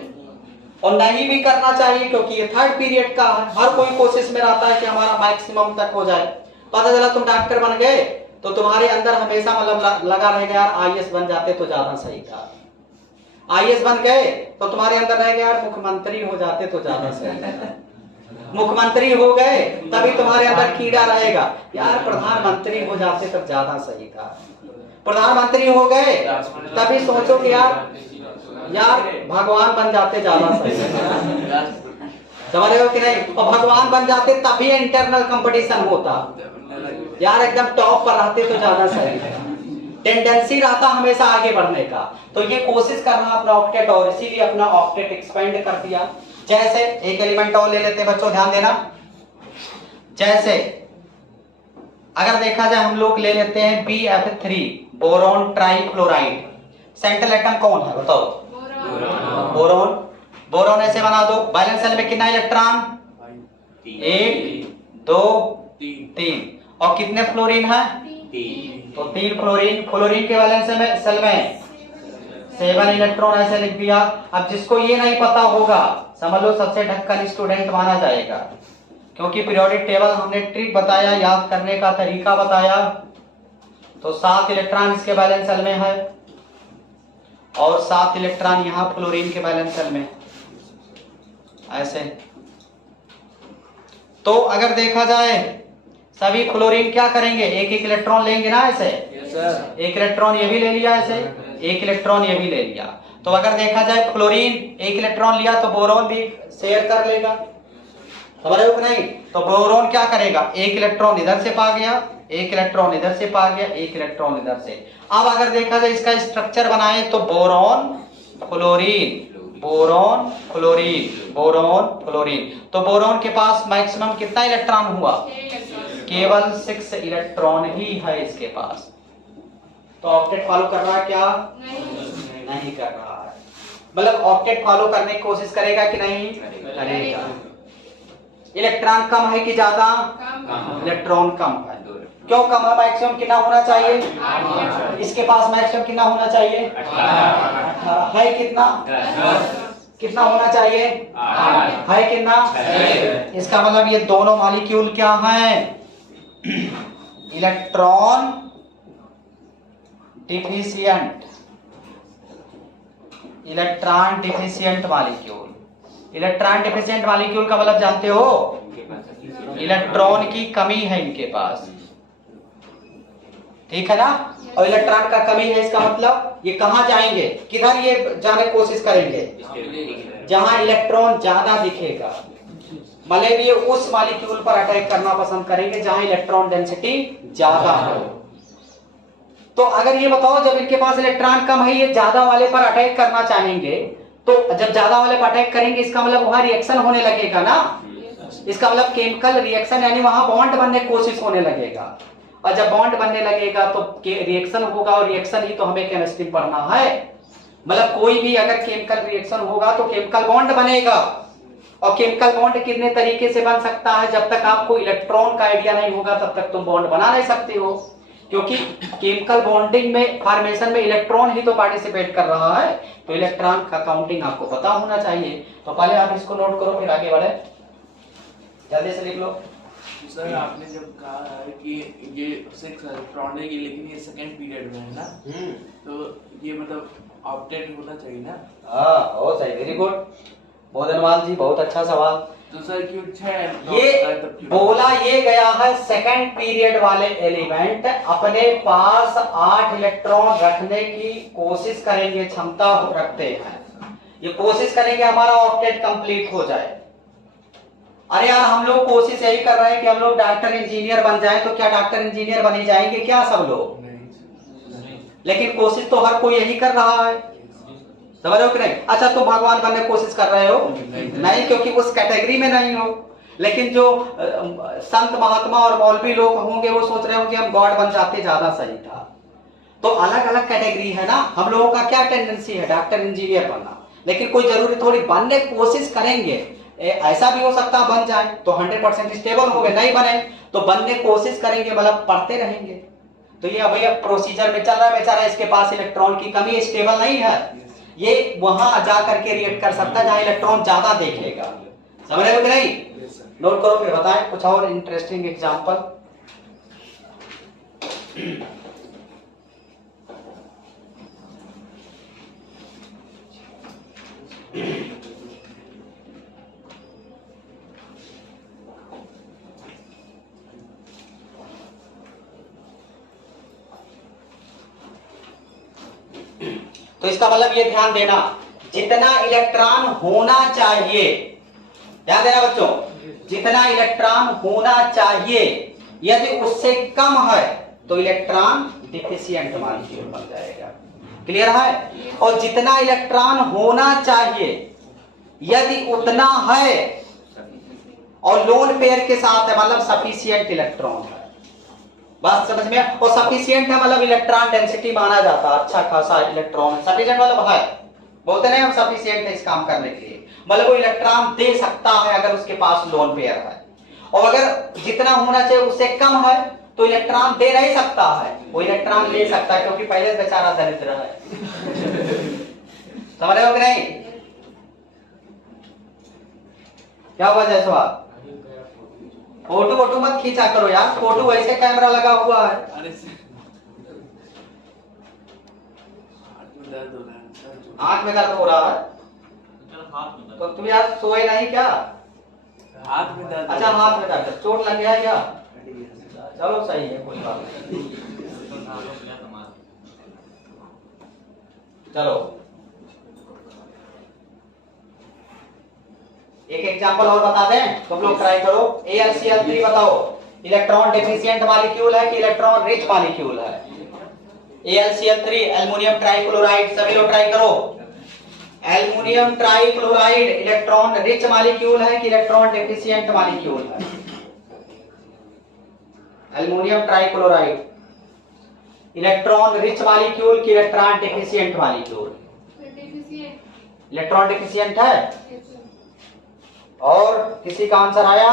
और नहीं भी करना चाहिए, क्योंकि ये 3rd पीरियड का है। हर कोई कोशिश में रहता है कि हमारा मैक्सिमम तक हो जाए। पता चला तुम डॉक्टर बन गए तो तुम्हारे अंदर हमेशा मतलब लगा रहेगा यार आईएएस बन जाते तो ज्यादा सही था। आईएएस बन गए तो तुम्हारे अंदर रहेगा यार मुख्यमंत्री हो जाते तो ज्यादा सही था। मुख्यमंत्री हो गए तभी तुम्हारे अंदर कीड़ा रहेगा, यार प्रधानमंत्री हो जाते तब ज्यादा सही था। प्रधानमंत्री हो गए तभी सोचो कि यार भगवान बन जाते ज्यादा सही। समझ रहे हो कि नहीं? और भगवान बन जाते तभी इंटरनल कंपटीशन होता, यार एकदम टॉप पर रहते तो ज्यादा सही। टेंडेंसी रहता हमेशा आगे बढ़ने का। तो ये कोशिश कर रहा अपना ऑक्टेट, और इसीलिए अपना ऑक्टेट एक्सपेंड कर दिया। जैसे एक एलिमेंट और ले लेते हैं बच्चों, ध्यान देना। जैसे अगर देखा जाए हम लोग ले लेते हैं BF3 boron trifluoride. Central atom कौन है बताओ? बोरोन। बोरोन ऐसे बना दो। बैलेंस सेल में कितना इलेक्ट्रॉन? 1 2 3। और कितने फ्लोरीन है? 3। तो 3 फ्लोरीन। फ्लोरीन के बैलेंस सेल में 7 इलेक्ट्रॉन, ऐसे लिख दिया। अब जिसको ये नहीं पता होगा समझ लो सबसे ढक्कन स्टूडेंट माना जाएगा, क्योंकि पीरियोडिक टेबल हमने ट्रिक बताया, याद करने का तरीका बताया। तो 7 इलेक्ट्रॉन इसके बैलेंस सेल में है, और 7 इलेक्ट्रॉन यहां फ्लोरीन के बैलेंस सेल में, ऐसे। तो अगर देखा जाए सभी फ्लोरीन क्या करेंगे? 1 इलेक्ट्रॉन लेंगे ना, ऐसे। 1 इलेक्ट्रॉन ये भी ले लिया, ऐसे 1 इलेक्ट्रॉन ये भी ले लिया। तो अगर देखा जाए फ्लोरीन 1 इलेक्ट्रॉन लिया तो बोरोन भी शेयर कर लेगा। समझ रहे हो कि नहीं? तो बोरोन क्या करेगा? 1 इलेक्ट्रॉन इधर से पा गया, 1 इलेक्ट्रॉन इधर से पा गया, 1 इलेक्ट्रॉन इधर से। अब अगर देखा जाए इसका स्ट्रक्चर बनाए तो boron fluorine, boron fluorine, boron fluorine. तो बोरोन के पास मैक्सिमम कितना इलेक्ट्रॉन हुआ? केवल 6 इलेक्ट्रॉन ही है इसके पास। तो ऑक्टेट फॉलो कर रहा है क्या? नहीं कर रहा है। मतलब ऑक्टेट फॉलो करने की कोशिश करेगा कि नहीं करेगा? इलेक्ट्रॉन कम है कि ज्यादा? इलेक्ट्रॉन कम है। क्यों कम है? मैक्सिमम कितना होना चाहिए? इसके पास मैक्सिमम कितना होना चाहिए? 18 है। कितना कितना होना चाहिए? है कितना? इसका मतलब ये दोनों मॉलिक्यूल क्या हैं? Electron deficient, electron deficient molecule. Electron deficient molecule का मतलब जानते हो? इलेक्ट्रॉन की कमी है इनके पास, ठीक है ना? और इलेक्ट्रॉन का कमी है, इसका मतलब ये कहाँ जाएंगे, किधर ये जाने की कोशिश करेंगे, जहां इलेक्ट्रॉन ज्यादा दिखेगा। मतलब ये उस मॉलिक्यूल पर अटैक करना पसंद करेंगे जहां इलेक्ट्रॉन डेंसिटी ज्यादा हो। तो अगर ये बताओ, जब इनके पास इलेक्ट्रॉन कम है, ये ज्यादा वाले पर अटैक करना चाहेंगे, तो जब ज्यादा वाले पर अटैक करेंगे इसका मतलब वहां रिएक्शन होने लगेगा ना, इसका मतलब केमिकल रिएक्शन, यानी वहां बॉन्ड बनने की कोशिश होने लगेगा। और जब बॉन्ड बनने लगेगा तो रिएक्शन होगा, और रिएक्शन ही तो हमें केमिस्ट्री पढ़ना है। मतलब कोई भी अगर केमिकल रिएक्शन होगा तो केमिकल बॉन्ड बनेगा, और केमिकल बॉन्ड कितने तरीके से बन सकता है, जब तक आपको इलेक्ट्रॉन का आइडिया नहीं होगा तब तक तुम बॉन्ड बना नहीं सकते हो, क्योंकि केमिकल बॉन्डिंग में, फॉर्मेशन में इलेक्ट्रॉन ही तो पार्टिसिपेट कर रहा है, तो इलेक्ट्रॉन का काउंटिंग आपको पता होना चाहिए। तो पहले आप इसको नोट करो, फिर आगे बढ़े, जल्दी से लिख लो। सर आपने जब कहा है कि ये 6 इलेक्ट्रॉन है, लेकिन ये सेकंड पीरियड में है ना, तो ये मतलब ऑप्टेट होना चाहिए ना। हाँ बहुत सही, वेरी गुड बोधनवाल जी, बहुत अच्छा सवाल। तो सर क्यों 6 ये बोला ये गया है, सेकंड पीरियड वाले एलिमेंट अपने पास 8 इलेक्ट्रॉन रखने की कोशिश करेंगे, क्षमता रखते हैं, ये कोशिश करेंगे हमारा ऑक्टेट कंप्लीट हो जाए। अरे यार हम लोग कोशिश यही कर रहे हैं कि हम लोग डॉक्टर इंजीनियर बन जाएं, तो क्या डॉक्टर इंजीनियर बन ही जाएंगे क्या सब लोग? लेकिन कोशिश तो हर कोई यही कर रहा है, समझ रहे हो कि नहीं? अच्छा तुम भगवान बनने की कोशिश कर रहे हो? नहीं, क्योंकि उस कैटेगरी में नहीं हो। लेकिन जो संत महात्मा और मौलवी लोग होंगे वो सोच रहे होंगे हम गॉड बन जाते ज्यादा सही था। तो अलग अलग कैटेगरी है ना, हम लोगों का क्या टेंडेंसी है, डॉक्टर इंजीनियर बनना, लेकिन कोई जरूरी थोड़ी बनने की कोशिश करेंगे। ऐसा भी हो सकता है बन जाए तो 100% स्टेबल हो गए, नहीं बने तो बनने की कोशिश करेंगे, मतलब पढ़ते रहेंगे। तो ये अभी अब प्रोसीजर में चल रहा है, बेचारा इसके पास इलेक्ट्रॉन की कमी, स्टेबल नहीं है, ये वहां जा करके रिएक्ट कर सकता है जहां इलेक्ट्रॉन ज्यादा देखेगा, समझ रहे हो कि नहीं? नोट करो फिर बताएं कुछ और इंटरेस्टिंग एग्जांपल। तो इसका मतलब ये ध्यान देना, जितना इलेक्ट्रॉन होना चाहिए, ध्यान देना बच्चों, जितना इलेक्ट्रॉन होना चाहिए यदि उससे कम है तो इलेक्ट्रॉन डिफिशिएंट मॉलिक्यूल बन जाएगा। क्लियर है? और जितना इलेक्ट्रॉन होना चाहिए यदि उतना है और लोन पेयर के साथ है, मतलब सफिशिएंट इलेक्ट्रॉन है, बात समझ में? और सफिशिएंट है मतलब इलेक्ट्रॉन डेंसिटी माना जाता है, अच्छा खासा इलेक्ट्रॉन है, सफिशिएंट मतलब है, बोलते नहीं हम सफिशिएंट है इस काम करने के लिए, मतलब वो इलेक्ट्रॉन दे सकता है अगर उसके पास लोन पेयर है। और अगर जितना होना चाहिए उससे कम है तो इलेक्ट्रॉन दे नहीं सकता है, वो इलेक्ट्रॉन ले सकता है क्योंकि पहले बेचारा दरिद्र है। समझ रहे हो कि नहीं? क्या हुआ जयसवाल? फोटो वोटो मत खींचा करो यार, फोटो वैसे कैमरा लगा हुआ है। अरे आंख में दर्द हो रहा है तो तुम यार सोए नहीं क्या? हाथ में दर्द। अच्छा हाथ में दर्द, चोट लग गया है क्या? चलो सही है, कोई बात नहीं। चलो एक एग्जांपल और बता दें, तुम लोग ट्राई करो। AlCl3 बताओ इलेक्ट्रॉन डेफिशिएंट मॉलिक्यूल है कि इलेक्ट्रॉन रिच मॉलिक्यूल है? AlCl3 एल्युमिनियम ट्राइक्लोराइड, सभी लोग ट्राई करो। Aluminium trichloride electron rich molecule है कि इलेक्ट्रॉन डेफिशिएंट मॉलिक्यूल है? Aluminium trichloride electron rich molecule कि electron deficient molecule? Electron deficient है। और किसी का आंसर आया?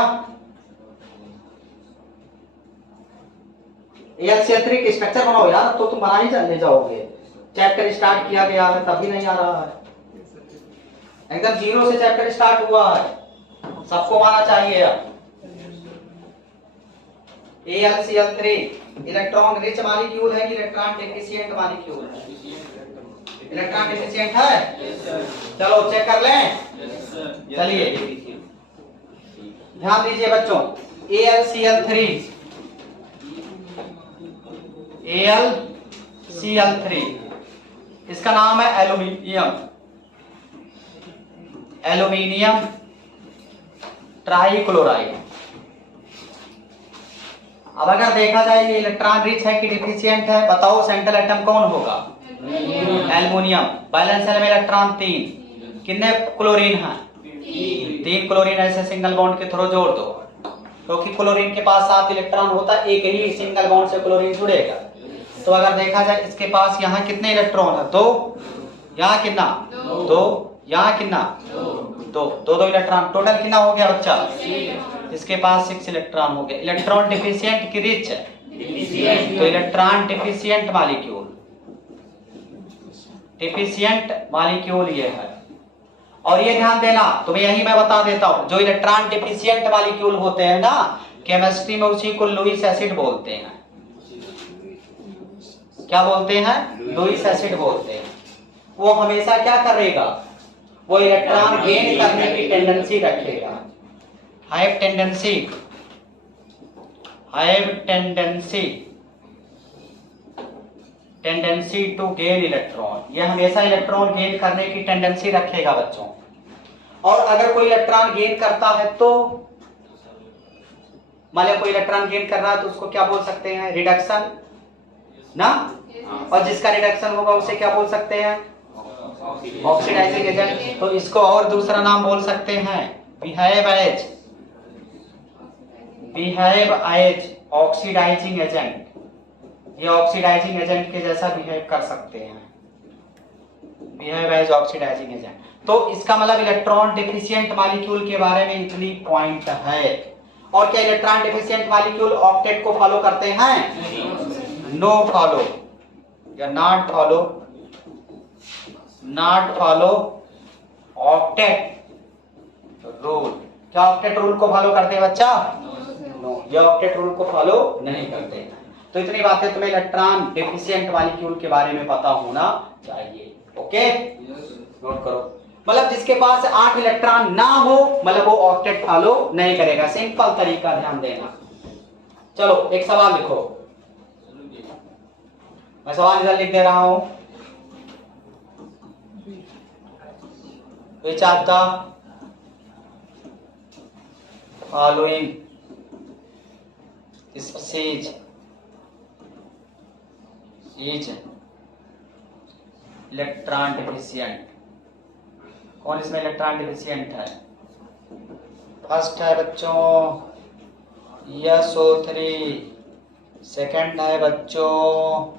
AlCl3 की स्ट्रक्चर बनाओ यार, तो तुम बना ही चले जाओगे। चैप्टर स्टार्ट किया गया है तभी नहीं आ रहा है, एकदम जीरो से चैप्टर स्टार्ट हुआ है, सबको आना चाहिए। अब AlCl3 इलेक्ट्रॉन रिच मॉलिक्यूल है कि इलेक्ट्रॉन डेफिशिएंट मॉलिक्यूल है? इलेक्ट्रॉन डेफिशिएंट है। चलो चेक कर लें। चलिए ध्यान दीजिए बच्चों, AlCl3 Cl3, इसका नाम है एल्यूमिनियम, एल्यूमिनियम ट्राइक्लोराइड। अब अगर देखा जाए ये इलेक्ट्रॉन रिच है कि डिफिशिएंट है, बताओ सेंट्रल एटम कौन होगा? एल्युमिनियम। बैलेंस सेल में इलेक्ट्रॉन 3, कितने क्लोरीन है? 3 क्लोरीन ऐसे सिंगल बॉन्ड के थ्रू जोड़ दो, क्योंकि क्लोरीन के पास 7 इलेक्ट्रॉन होता है, एक ही सिंगल बॉन्ड से क्लोरीन जुड़ेगा। तो अगर देखा जाए इसके पास यहाँ कितने इलेक्ट्रॉन है? 2, यहाँ कितना? 2, यहाँ कितना? 2 इलेक्ट्रॉन, टोटल कितना हो गया बच्चा? इसके पास 6 इलेक्ट्रॉन हो गए। इलेक्ट्रॉन डिफिशिएंट की रिच है, तो electron deficient molecule, deficient molecule ये है। और ये ध्यान देना, तुम्हें यही मैं बता देता हूं, जो इलेक्ट्रॉन डिफिशिएंट मॉलिक्यूल होते हैं ना, केमिस्ट्री में उसी को लुईस एसिड बोलते हैं। क्या बोलते हैं? लुईस एसिड बोलते हैं। वो हमेशा क्या करेगा? वो इलेक्ट्रॉन गेन करने की टेंडेंसी रखेगा, have tendency to gain electron. ये हमेशा इलेक्ट्रॉन गेन करने की टेंडेंसी रखेगा बच्चों। और अगर कोई इलेक्ट्रॉन गेन करता है तो, मान लिया कोई इलेक्ट्रॉन गेन कर रहा है तो उसको क्या बोल सकते हैं? रिडक्शन ना। और जिसका रिडक्शन होगा उसे क्या बोल सकते हैं? Oxidising agent. तो इसको और दूसरा नाम बोल सकते हैं बिहेव एज ऑक्सीडाइजिंग एजेंट। ये ऑक्सीडाइजिंग एजेंट के जैसा बिहेव कर सकते हैं, बिहेव एज ऑक्सीडाइजिंग एजेंट। तो इसका मतलब इलेक्ट्रॉन डिफिशिएंट मॉलिक्यूल के बारे में इतनी पॉइंट है। और क्या इलेक्ट्रॉन डिफिशिएंट मॉलिक्यूल ऑक्टेट को फॉलो करते हैं? नो फॉलो या नॉट फॉलो ऑक्टेट रूल। क्या ऑक्टेट रूल को फॉलो करते हैं बच्चा? नो, ये ऑक्टेट रूल को फॉलो नहीं करते। तो इतनी बातें तुम्हें इलेक्ट्रॉन डिफिशिएंट मॉलिक्यूल के बारे में पता होना चाहिए। ओके, नोट करो। मतलब जिसके पास 8 इलेक्ट्रॉन ना हो, मतलब वो ऑक्टेट फॉलो नहीं करेगा। सिंपल तरीका, ध्यान देना। चलो एक सवाल लिखो, मैं सवाल इधर लिख दे रहा हूं। Which of the following species is electron deficient? कौन इसमें इलेक्ट्रॉन डिफिशिएंट है? फर्स्ट है बच्चों SO3, सेकंड है बच्चों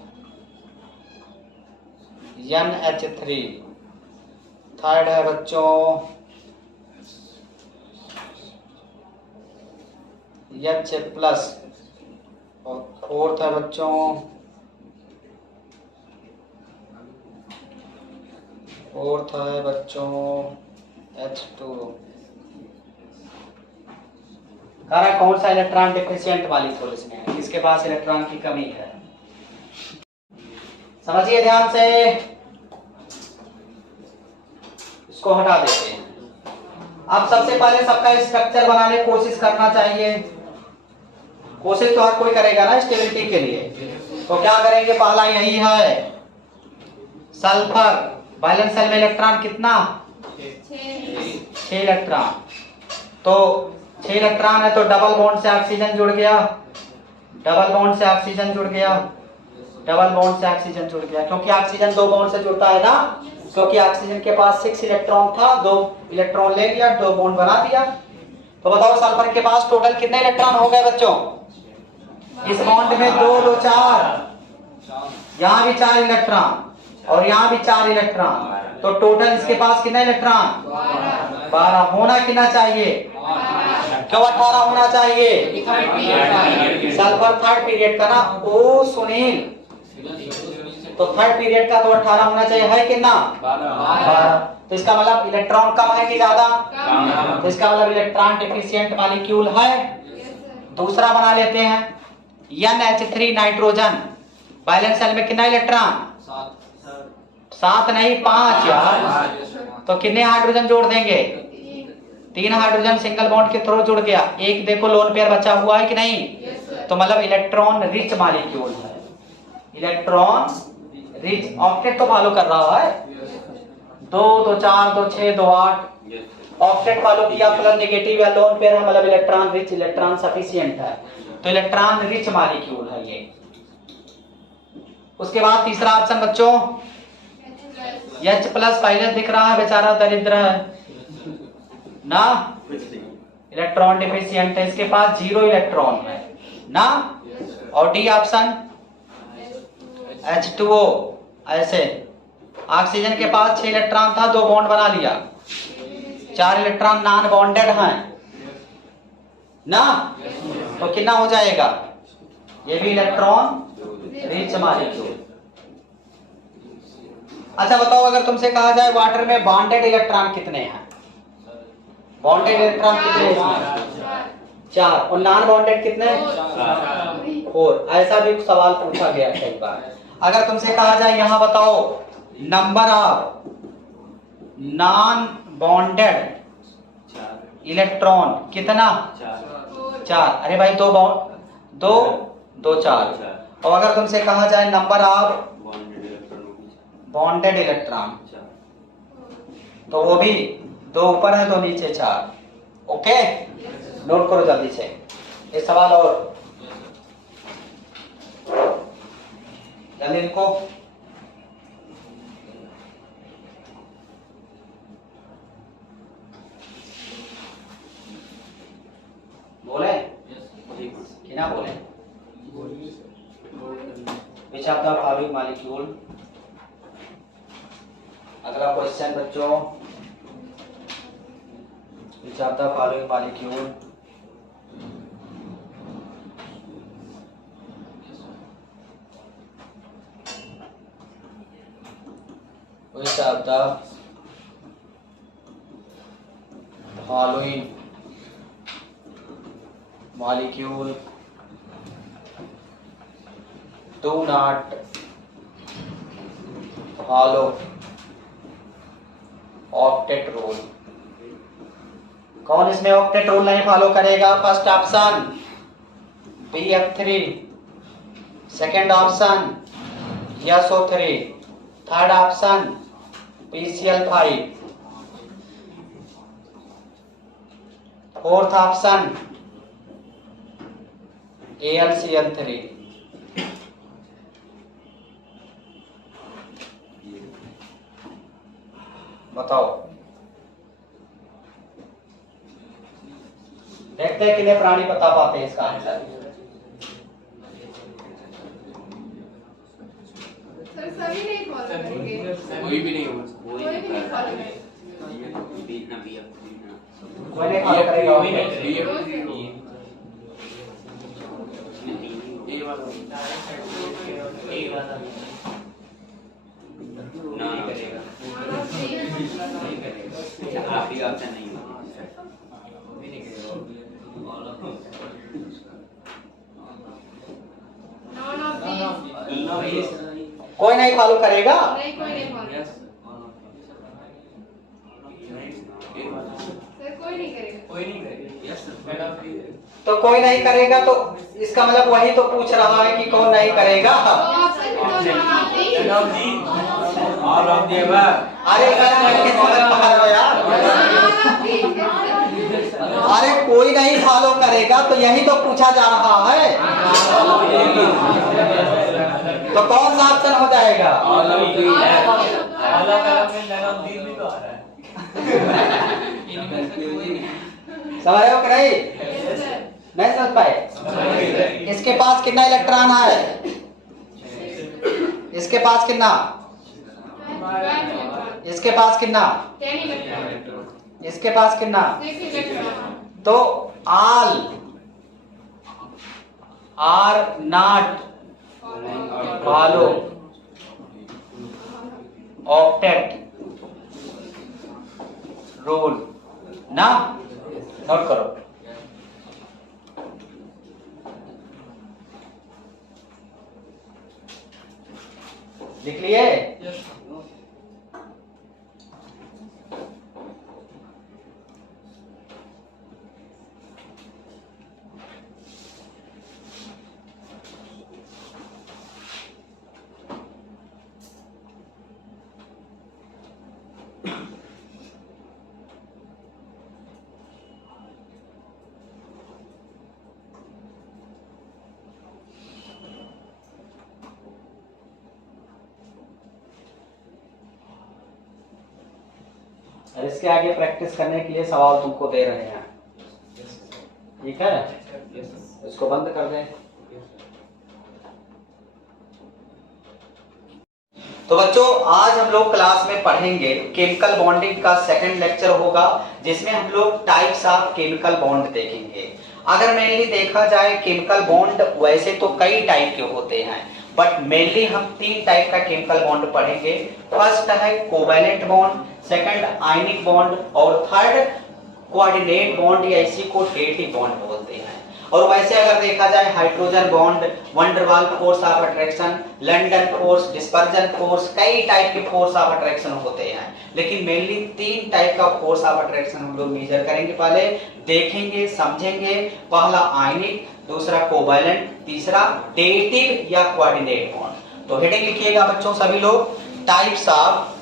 NH3, थर्ड है बच्चों H+, और फोर्थ है बच्चों H2। कारण कौन सा इलेक्ट्रॉन डिफिशिएंट मॉलिक्यूल इसमें है? किसके पास इलेक्ट्रॉन की कमी है? समझिए ध्यान से, इसको हटा देते हैं। अब सबसे पहले सबका स्ट्रक्चर बनाने की कोशिश करना चाहिए। कोशिश तो हर कोई करेगा ना स्टेबिलिटी के लिए। तो क्या करेंगे? पहला यही है सल्फर। बैलेंस सेल में इलेक्ट्रॉन कितना? 6 इलेक्ट्रॉन। तो 6 इलेक्ट्रॉन है तो डबल बॉन्ड से ऑक्सीजन जुड़ गया, डबल बॉन्ड से ऑक्सीजन जुड़ गया, डबल बॉन्ड से ऑक्सीजन जुड़ गया। क्योंकि ऑक्सीजन 2 बॉन्ड से जुड़ता है ना, क्योंकि ऑक्सीजन के पास 6 इलेक्ट्रॉन था, 2 इलेक्ट्रॉन ले लिया, 2 बॉन्ड बना दिया। तो बताओ सल्फर के पास टोटल कितने इलेक्ट्रॉन हो गए बच्चों? इस बॉन्ड में 2 2 4, यहाँ भी 4 इलेक्ट्रॉन और यहाँ भी 4 इलेक्ट्रॉन। तो टोटल इसके पास कितना इलेक्ट्रॉन? 12। होना कितना चाहिए? क्यों 18 होना चाहिए? सल्फर थर्ड पीरियड का ना। ओ सुनील, तो थर्ड पीरियड का तो 18 होना चाहिए, है कितना? 12। तो इसका मतलब इलेक्ट्रॉन कम है कि ज्यादा? तो इसका मतलब इलेक्ट्रॉन डिफिशिएंट मॉलिक्यूल है। दूसरा बना लेते हैं NH3 नाइट्रोजन। बैलेंस सेल में कितना इलेक्ट्रॉन? 7 नहीं 5 यार। तो कितने हाइड्रोजन जोड़ देंगे? 3 हाइड्रोजन सिंगल बॉन्ड के थ्रू जुड़ गया। एक देखो लोन पेयर बचा हुआ है कि नहीं? तो मतलब इलेक्ट्रॉन रिच मॉलिक्यूल है, इलेक्ट्रॉन रिच ऑक्टेट तो फॉलो कर रहा है, 2 2 4 2 6 2 8 ऑक्टेट फॉलो किया, प्लस नेगेटिव या लोन पेयर है, मतलब इलेक्ट्रॉन रिच, इलेक्ट्रॉन सफिशिएंट है, तो इलेक्ट्रॉन रिच मॉलिक्यूल है ये। उसके बाद तीसरा ऑप्शन बच्चों H प्लस पहले दिख रहा है, बेचारा दरिद्र है ना, इलेक्ट्रॉन डिफिशिएंट है, इसके पास 0 इलेक्ट्रॉन है ना। और डी ऑप्शन H2O, ऐसे ऑक्सीजन के पास 6 इलेक्ट्रॉन था, 2 बॉन्ड बना लिया, 4 इलेक्ट्रॉन नॉन बॉन्डेड हैं ना, तो कितना हो जाएगा, ये भी इलेक्ट्रॉन रिच मॉलिक्यूल। अच्छा बताओ, अगर तुमसे कहा जाए वाटर में बॉन्डेड इलेक्ट्रॉन कितने हैं, बॉन्डेड इलेक्ट्रॉन कितने हैं इसमें, 4, और नॉन बॉन्डेड कितने, 4, ऐसा भी सवाल पूछा गया कई बार। अगर तुमसे कहा जाए यहाँ बताओ number of non bonded electron कितना, 4, अरे भाई 2 2 4, और अगर तुमसे कहा जाए नंबर ऑफ बॉन्डेड इलेक्ट्रॉन, तो वो भी 2 ऊपर है 2 नीचे 4, ओके, नोट करो जल्दी से ये सवाल, और जल्दी लिखो। बोले कि ना बोले, which of the following molecule, अगला क्वेश्चन बच्चों, which of the following molecule which of the following molecule do not follow octet rule, कौन इसमें ऑक्टेट रूल नहीं फॉलो करेगा। First option BF3, second option SO3, third option PCl5, fourth option AlCl3। बताओ, देखते हैं कितने प्राणी बता पाते हैं इसका आंसर। सर सभी नहीं फॉलो करेंगे, कोई भी नहीं होगा, कोई भी नहीं फॉलो करेगा, कोई नहीं फॉलो करेगा, ये वाला ना करेगा, आप ही ऑप्शन नहीं नॉन ऑफ दीस, कोई नहीं फॉलो करेगा, नहीं कोई नहीं फॉलो, सर कोई नहीं करेगा, तो कोई नहीं करेगा, तो इसका मतलब वही तो पूछ रहा है कि कौन नहीं करेगा। अरे यार, अरे कोई नहीं फॉलो करेगा, तो यही तो पूछा जा रहा है, तो कौन सा ऑप्शन हो जाएगा। समझ रहे हो कि नहीं, नहीं समझ पाए। इसके पास कितना इलेक्ट्रॉन है, इसके पास कितना, इसके पास कितना, इसके पास कितना, तो all are not follow octet rule ना, नोट करो। लिख लिए, और इसके आगे प्रैक्टिस करने के लिए सवाल तुमको दे रहे हैं, ठीक है? इसको बंद कर दें। तो बच्चों आज हम लोग क्लास में पढ़ेंगे केमिकल बॉन्डिंग का सेकंड लेक्चर होगा, जिसमें हम लोग टाइप्स ऑफ केमिकल बॉन्ड देखेंगे। अगर मेनली देखा जाए केमिकल बॉन्ड वैसे तो कई टाइप के होते हैं, बट मेनली हम 3 टाइप का केमिकल बॉन्ड पढ़ेंगे। फर्स्ट है covalent bond, second ionic bond और थर्ड कोऑर्डिनेट बॉन्ड या इसी को डेटिव बॉन्ड बोलते हैं। और वैसे अगर देखा जाए hydrogen bond, van der Waals force of attraction, London force, dispersion force, कई टाइप के फोर्स ऑफ अट्रैक्शन होते हैं, लेकिन मेनली 3 टाइप का फोर्स ऑफ अट्रैक्शन हम लोग मेजर करेंगे, पहले देखेंगे समझेंगे। पहला आयनिक, दूसरा कोवैलेंट, तीसरा डेटिव या कोऑर्डिनेट बॉन्ड। तो हेडिंग लिखिएगा बच्चों सभी लोग, टाइप्स ऑफ,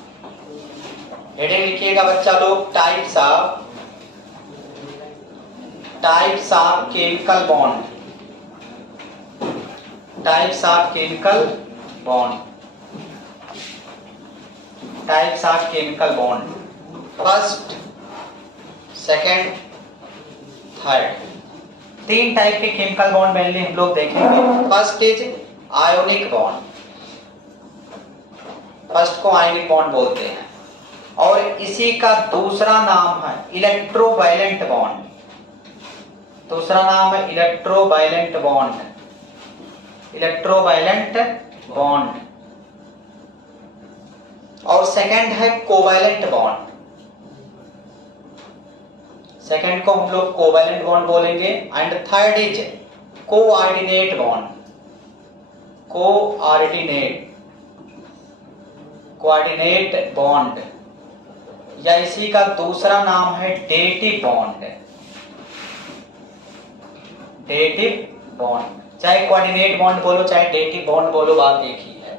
हेडिंग लिखिएगा बच्चा लोग, types of chemical bond, types of chemical bond, types of chemical bond, first, second, third। 3 type के केमिकल बॉन्ड मेनली हम लोग देखेंगे। First is ionic bond, first को आयोनिक बॉन्ड बोलते हैं, और इसी का दूसरा नाम है इलेक्ट्रोवायलेंट बॉन्ड, दूसरा नाम है इलेक्ट्रोवायलेंट बॉन्ड, इलेक्ट्रोवायलेंट बॉन्ड। और सेकंड है कोवैलेंट बॉन्ड, सेकंड को हम लोग कोवैलेंट बॉन्ड बोलेंगे। And third is coordinate bond, coordinate bond या इसी का दूसरा नाम है डेटिव बॉन्ड, डेटिव बॉन्ड। चाहे कोऑर्डिनेट बॉन्ड बोलो चाहे डेटिव बॉन्ड बोलो, बात एक ही है।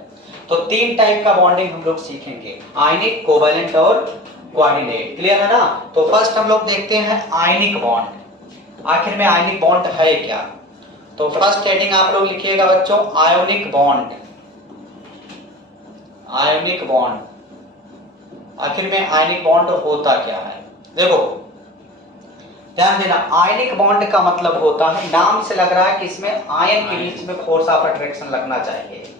तो 3 टाइप का बॉन्डिंग हम लोग सीखेंगे, आयनिक, कोवैलेंट और कोऑर्डिनेट। क्लियर है ना? तो फर्स्ट हम लोग देखते हैं आयनिक बॉन्ड। आखिर में आयनिक बॉन्ड है क्या? तो फर्स्ट हेडिंग आप लोग लिखिएगा बच्चों, आयोनिक बॉन्ड, आयोनिक बॉन्ड। आखिर में आयनिक बॉन्ड होता क्या है? देखो ध्यान देना, आयनिक बॉन्ड का मतलब होता है, नाम से लग रहा है कि इसमें आयन के बीच में फोर्स ऑफ अट्रैक्शन लगना चाहिए।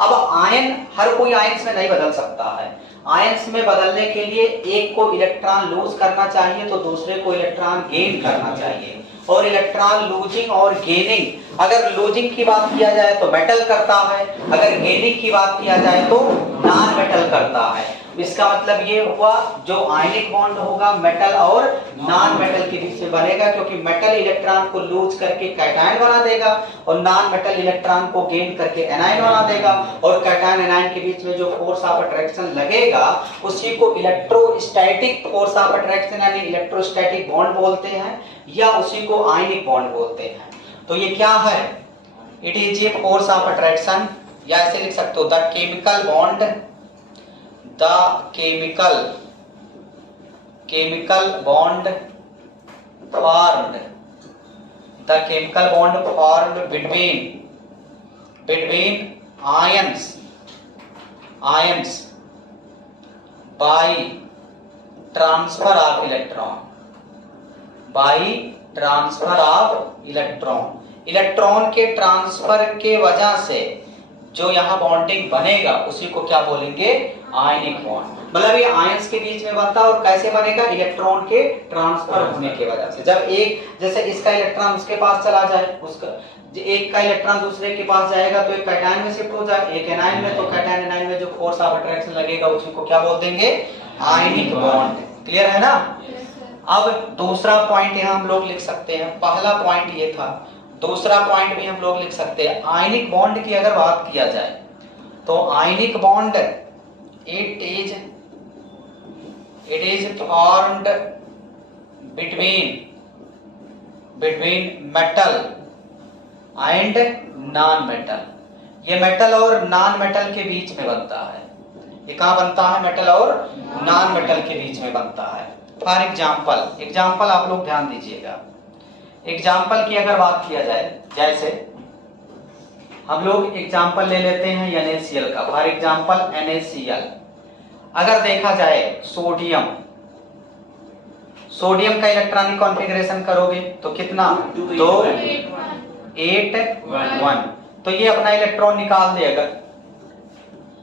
अब आयन, हर कोई आयन्स में नहीं बदल सकता है। आयन्स में बदलने के लिए एक को इलेक्ट्रॉन लूज करना चाहिए तो दूसरे को इलेक्ट्रॉन गेन करना चाहिए। और इलेक्ट्रॉन लूजिंग और गेनिंग, अगर लूजिंग की बात किया जाए तो मेटल करता है, अगर गेनिंग की बात किया जाए तो नॉन मेटल करता है। इसका मतलब ये हुआ जो आयनिक बॉन्ड होगा मेटल और नॉन मेटल के बीच में बनेगा, क्योंकि मेटल इलेक्ट्रॉन को लूज करके कैटायन बना देगा और नॉन मेटल इलेक्ट्रॉन को गेन करके एनायन बना देगा। और कैटायन एनायन के बीच में जो फोर्स ऑफ अट्रैक्शन लगेगा उसी को इलेक्ट्रोस्टैटिक फोर्स ऑफ अट्रैक्शन यानी इलेक्ट्रोस्टैटिक बॉन्ड बोलते हैं, या उसी को आयनिक बॉन्ड बोलते हैं। तो ये क्या है? It is a force of attraction, या ऐसे लिख सकते हो the chemical bond, the chemical bond formed, the chemical bond formed between ions by transfer of electron, by transfer of electron, electron के ट्रांसफर के वजह से जो यहाँ बॉन्डिंग बनेगा उसी को क्या बोलेंगे? Ionic bond. मतलब ये आयंस के बीच में बनता है और कैसे बनेगा? इलेक्ट्रॉन के ट्रांसफर होने की वजह से। जब एक, जैसे इसका इलेक्ट्रॉन उसके पास चला जाए, उसका एक का इलेक्ट्रॉन दूसरे के पास जाएगा तो एक कैटायन में शिफ्ट हो जाए, एक एनायन में, तो कैटायन एनायन में जो फोर्स ऑफ अट्रैक्शन लगेगा उसी को क्या बोल देंगे? Ionic bond. क्लियर है ना? अब दूसरा पॉइंट यहाँ हम लोग लिख सकते हैं, पहला पॉइंट ये था, दूसरा पॉइंट भी हम लोग लिख सकते हैं। आयनिक बॉन्ड की अगर बात किया जाए तो ionic bond it is formed between metal and non metal। ये मेटल और नॉन मेटल के बीच में बनता है। ये कहाँ बनता है? मेटल और नॉन मेटल के बीच में बनता है। फॉर एग्जाम्पल आप लोग ध्यान दीजिएगा। एग्जाम्पल की अगर बात किया जाए, जैसे हम लोग एग्जाम्पल ले लेते हैं NaCl का। फॉर एग्जाम्पल NaCl अगर देखा जाए सोडियम का इलेक्ट्रॉनिक कॉन्फ़िगरेशन करोगे तो कितना? 2 8 1। तो ये अपना इलेक्ट्रॉन निकाल देगा,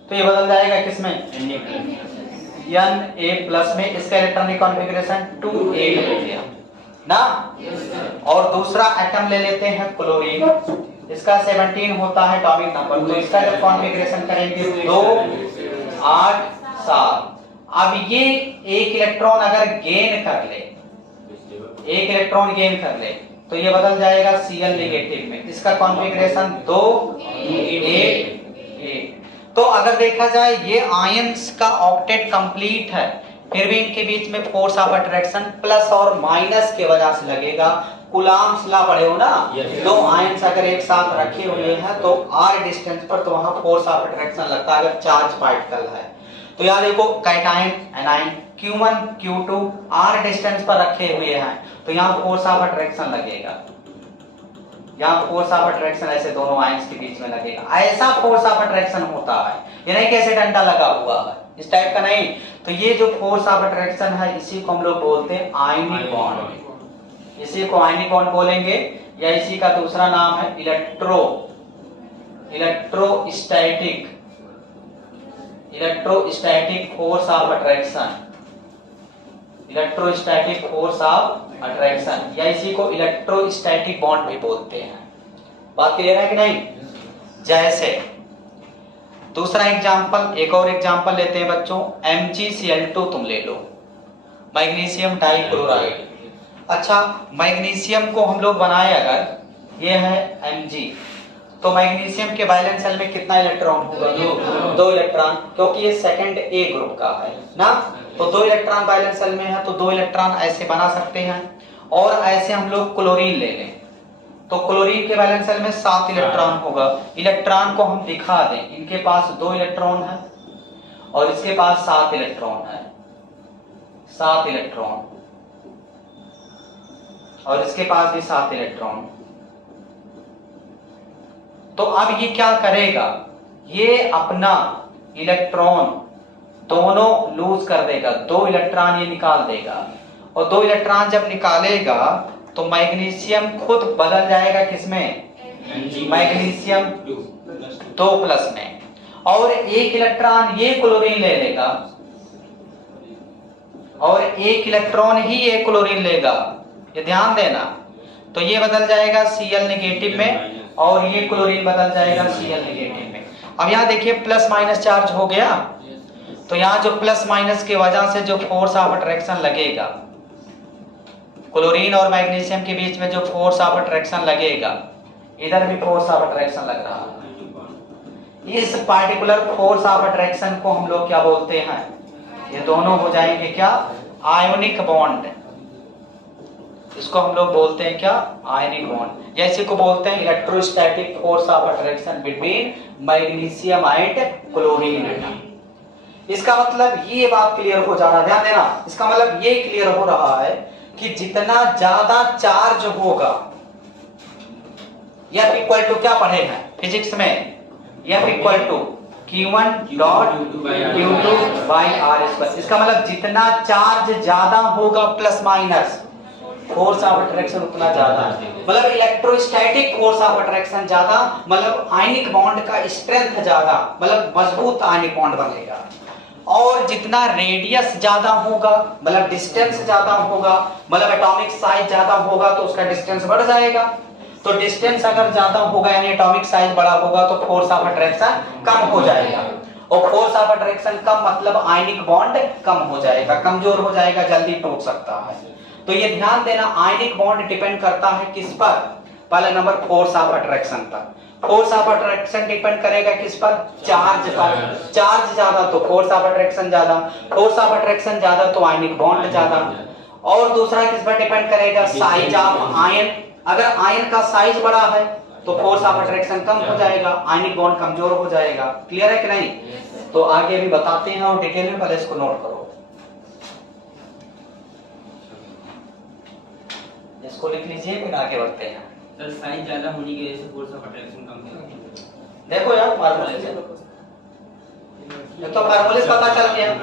तो ये बदल जाएगा किसमें? Na+ में। इसका इलेक्ट्रॉनिक कॉन्फ़िगरेशन 2 8 हो गया ना। और दूसरा एटम ले लेते हैं क्लोरीन, इसका 17 होता है एटॉमिक नंबर, तो इसका जब कॉन्फ़िगरेशन करेंगे 2 8 7। अब ये एक इलेक्ट्रॉन अगर गेन कर ले, तो ये बदल जाएगा Cl नेगेटिव में। इसका कॉन्फ़िगरेशन 2 8 8। तो अगर देखा जाए ये आयंस का ऑक्टेट कंप्लीट है, फिर भी इनके बीच में फोर्स ऑफ अट्रैक्शन प्लस और माइनस के वजह से लगेगा। कूलम्ब्स लॉ पढ़े हो ना? दो आयंस अगर एक साथ रखे हुए हैं तो r डिस्टेंस पर तो वहां फोर्स ऑफ अट्रैक्शन लगता है अगर चार्ज पार्टिकल है। तो यहाँ देखो cation anion Q1 Q2 r distance पर रखे हुए हैं, तो यहाँ फोर्स ऑफ अट्रैक्शन लगेगा। यहाँ फोर्स ऑफ अट्रैक्शन ऐसे दोनों आयंस के बीच में लगेगा। ऐसा फोर्स ऑफ अट्रैक्शन होता है, ये नहीं कैसे डंडा लगा हुआ है, इस टाइप का नहीं। तो ये जो फोर्स ऑफ अट्रैक्शन है इसी को हम लोग बोलते हैं आयनिक बॉन्ड। इसी को आयनिक बॉन्ड बोलेंगे, या इसी का दूसरा नाम है इलेक्ट्रोस्टैटिक फोर्स ऑफ अट्रैक्शन, या इसी को इलेक्ट्रोस्टैटिक बॉन्ड भी बोलते हैं। बात क्लियर है कि नहीं? जैसे दूसरा एग्जांपल, एक और एग्जांपल लेते हैं बच्चों, MgCl2 तुम ले लो, मैग्नीशियम डाइक्लोराइड। अच्छा, मैग्नीशियम को हम लोग बनाए अगर ये है Mg, तो मैग्नीशियम के वैलेंस शेल में कितना इलेक्ट्रॉन होगा? 2 इलेक्ट्रॉन, क्योंकि ये सेकंड A ग्रुप का है ना। तो 2 इलेक्ट्रॉन वैलेंस शेल में है, तो 2 इलेक्ट्रॉन ऐसे बना सकते हैं। और ऐसे हम लोग क्लोरीन ले लें, तो क्लोरीन के वैलेंस शेल में 7 इलेक्ट्रॉन होगा। इलेक्ट्रॉन को हम दिखा दें, इनके पास 2 इलेक्ट्रॉन है और इसके पास 7 इलेक्ट्रॉन है, 7 इलेक्ट्रॉन, और इसके पास भी 7 इलेक्ट्रॉन। तो अब ये क्या करेगा? ये अपना इलेक्ट्रॉन दोनों लूज कर देगा, 2 इलेक्ट्रॉन ये निकाल देगा। और 2 इलेक्ट्रॉन जब निकालेगा तो मैग्नीशियम खुद बदल जाएगा किसमें? मैग्नीशियम 2+ में। और 1 इलेक्ट्रॉन ये क्लोरीन ले लेगा, और 1 इलेक्ट्रॉन ही ये क्लोरीन लेगा, ये ध्यान देना। तो ये बदल जाएगा Cl नेगेटिव में, और ये क्लोरीन बदल जाएगा Cl नेगेटिव में। अब यहाँ देखिए प्लस माइनस चार्ज हो गया, तो यहाँ जो प्लस माइनस की वजह से जो फोर्स ऑफ अट्रैक्शन लगेगा, क्लोरीन और मैग्नीशियम के बीच में जो फोर्स ऑफ अट्रैक्शन लगेगा, इधर भी फोर्स ऑफ अट्रैक्शन लग रहा है। इस पार्टिकुलर फोर्स ऑफ अट्रैक्शन को हम लोग क्या बोलते हैं? ये दोनों हो जाएंगे क्या? Ionic bond. इसको हम लोग बोलते हैं क्या? Ionic bond. या इसी को बोलते हैं electrostatic force of attraction between magnesium and chlorine. इसका मतलब ये बात क्लियर हो जा रहा है, ध्यान देना। इसका मतलब ये क्लियर हो रहा है कि जितना ज्यादा चार्ज होगा, F इक्वल टू क्या पढ़े हैं फिजिक्स में? F equal to Q1.Q2/r²। इसका मतलब जितना चार्ज ज्यादा होगा plus minus, force of attraction उतना ज्यादा है। मतलब इलेक्ट्रोस्टैटिक फोर्स ऑफ अट्रैक्शन ज्यादा, मतलब आयनिक बॉन्ड का स्ट्रेंथ ज्यादा, मतलब मजबूत आयनिक बॉन्ड बनेगा। और जितना रेडियस ज्यादा होगा, मतलब डिस्टेंस ज्यादा होगा, मतलब एटॉमिक साइज ज्यादा होगा, तो उसका डिस्टेंस बढ़ जाएगा। तो डिस्टेंस अगर ज्यादा होगा यानी एटॉमिक साइज बड़ा होगा, तो फोर्स ऑफ अट्रैक्शन कम हो जाएगा। और फोर्स ऑफ अट्रैक्शन कम मतलब आयनिक बॉन्ड कम हो जाएगा, कमजोर हो जाएगा, जल्दी टूट सकता है। तो ये ध्यान देना, आयनिक बॉन्ड डिपेंड करता है किस पर? पहला नंबर फोर्स ऑफ अट्रैक्शन पर। फोर्स ऑफ अट्रैक्शन डिपेंड करेगा किस पर? चार्ज पर। चार्ज ज्यादा तो फोर्स ऑफ अट्रैक्शन ज्यादा, फोर्स ऑफ अट्रैक्शन ज्यादा तो आयनिक बॉन्ड ज्यादा। और दूसरा किस पर डिपेंड करेगा? Size of ion. अगर आयन का साइज बड़ा है तो फोर्स ऑफ अट्रैक्शन कम हो जाएगा, आयनिक बॉन्ड कमजोर हो जाएगा। क्लियर है कि नहीं? तो आगे भी बताते हैं और डिटेल में, पहले इसको नोट करो, इसको लिख लीजिए फिर आगे बढ़ते हैं। सर साइज ज्यादा होने की वजह से फोर्स ऑफ अट्रैक्शन कम है। देखो यार फार्मूले से तो फार्मूले से पता चल गया।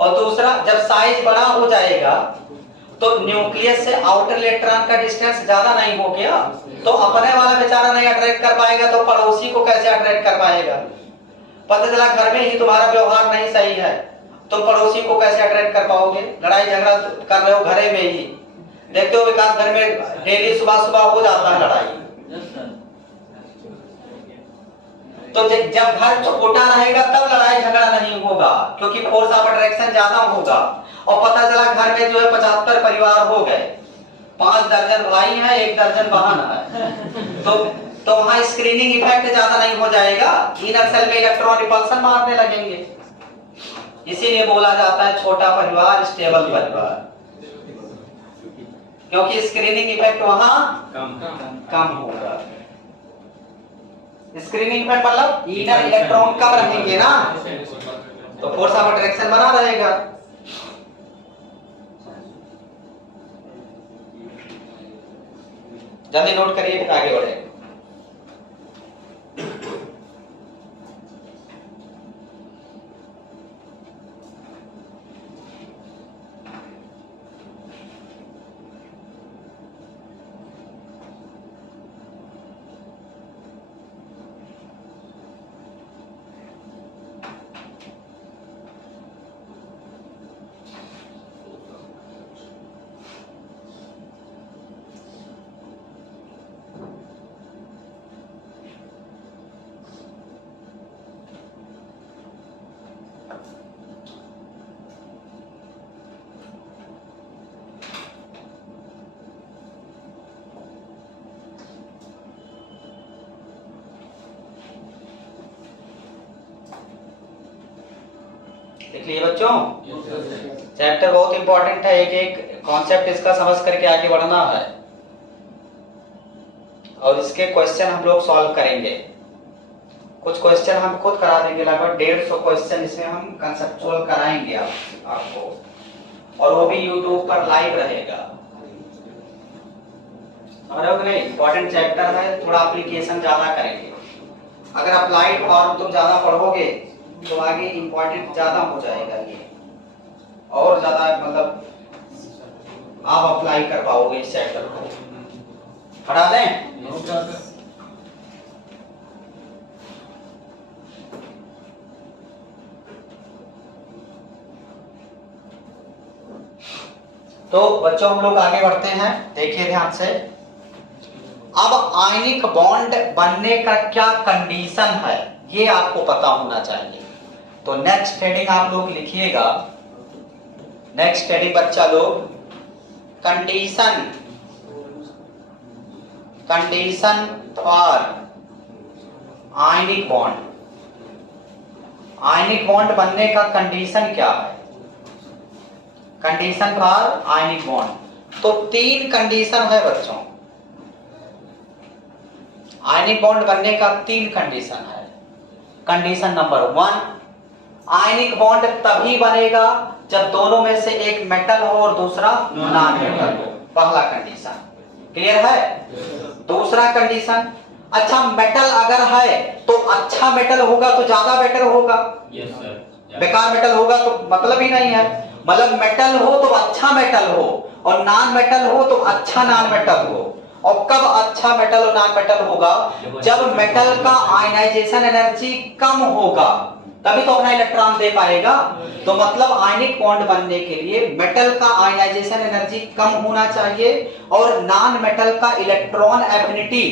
और दूसरा, जब साइज बड़ा हो जाएगा तो न्यूक्लियस से आउटर इलेक्ट्रॉन का डिस्टेंस ज्यादा नहीं हो गया, तो अपने वाला बेचारा नहीं अट्रैक्ट कर पाएगा तो पड़ोसी को कैसे अट्रैक्ट कर पाएगा? पता चला घर में ही तुम्हारा व्यवहार नहीं सही है, तो पड़ोसी को कैसे अट्रैक्ट कर पाओगे? लड़ाई झगड़ा कर रहे हो घरे में ही, देखते हो विकास घर में डेली सुबह सुबह हो जाता है लड़ाई। तो जब घर छोटा रहेगा तब लड़ाई झगड़ा नहीं होगा, क्योंकि फोर्स ऑफ अट्रैक्शन ज्यादा होगा। और पता चला घर में जो है 75 परिवार हो गए, 5 दर्जन भाई हैं, 1 दर्जन बहन है, तो वहां स्क्रीनिंग इफेक्ट ज्यादा नहीं हो जाएगा, इनर सेल में इलेक्ट्रॉन रिपल्सन मारने लगेंगे। इसीलिए बोला जाता है छोटा परिवार स्टेबल परिवार, क्योंकि स्क्रीनिंग इफेक्ट वहां कम होगा। स्क्रीनिंग इफेक्ट मतलब इनर इलेक्ट्रॉन कम रहेंगे ना, तो फोर्स ऑफ अट्रैक्शन बना रहेगा। जल्दी नोट करिए फिर आगे बढ़े। देख लिए बच्चों, चैप्टर बहुत इंपॉर्टेंट है, एक एक कॉन्सेप्ट इसका समझ करके आगे बढ़ना है और इसके क्वेश्चन हम लोग सॉल्व करेंगे। कुछ क्वेश्चन हम खुद करा देंगे, लगभग 150 क्वेश्चन इसमें हम कंसेप्चुअल कराएंगे आपको, और वो भी यूट्यूब पर लाइव रहेगा। समझ रहे हो कि नहीं? इंपॉर्टेंट चैप्टर है, थोड़ा एप्लीकेशन ज्यादा करेंगे। अगर अप्लाइड फॉर्म तुम ज्यादा पढ़ोगे तो आगे इंपॉर्टेंट ज्यादा हो जाएगा ये, और ज्यादा मतलब आप अप्लाई कर पाओगे इस चैप्टर को। पढ़ा दें? तो बच्चों हम लोग आगे बढ़ते हैं, देखिए ध्यान से। अब आयनिक बॉन्ड बनने का क्या कंडीशन है ये आपको पता होना चाहिए। तो नेक्स्ट हेडिंग आप लोग लिखिएगा, नेक्स्ट हेडिंग बच्चा लोग, condition for ionic bond. Ionic bond बनने का कंडीशन क्या है? कंडीशन फॉर आयनिक बॉन्ड, तो 3 कंडीशन है बच्चों। आयनिक बॉन्ड बनने का 3 कंडीशन है। कंडीशन नंबर 1, आयनिक बॉन्ड तभी बनेगा जब दोनों में से एक मेटल हो और दूसरा नॉन मेटल हो, पहला कंडीशन। क्लियर है? दूसरा कंडीशन, अच्छा मेटल अगर है तो अच्छा मेटल होगा तो ज्यादा बेटर होगा। Yes sir. बेकार मेटल होगा तो मतलब ही नहीं है। मतलब मेटल हो तो अच्छा मेटल हो, और नॉन मेटल हो तो अच्छा नॉन मेटल हो। और कब अच्छा मेटल और नॉन मेटल होगा? जब मेटल का आयनाइजेशन एनर्जी कम होगा, तभी तो अपना इलेक्ट्रॉन दे पाएगा। तो मतलब आयनिक बॉन्ड बनने के लिए मेटल का आयनाइजेशन एनर्जी कम होना चाहिए और नॉन मेटल का इलेक्ट्रॉन एफिनिटी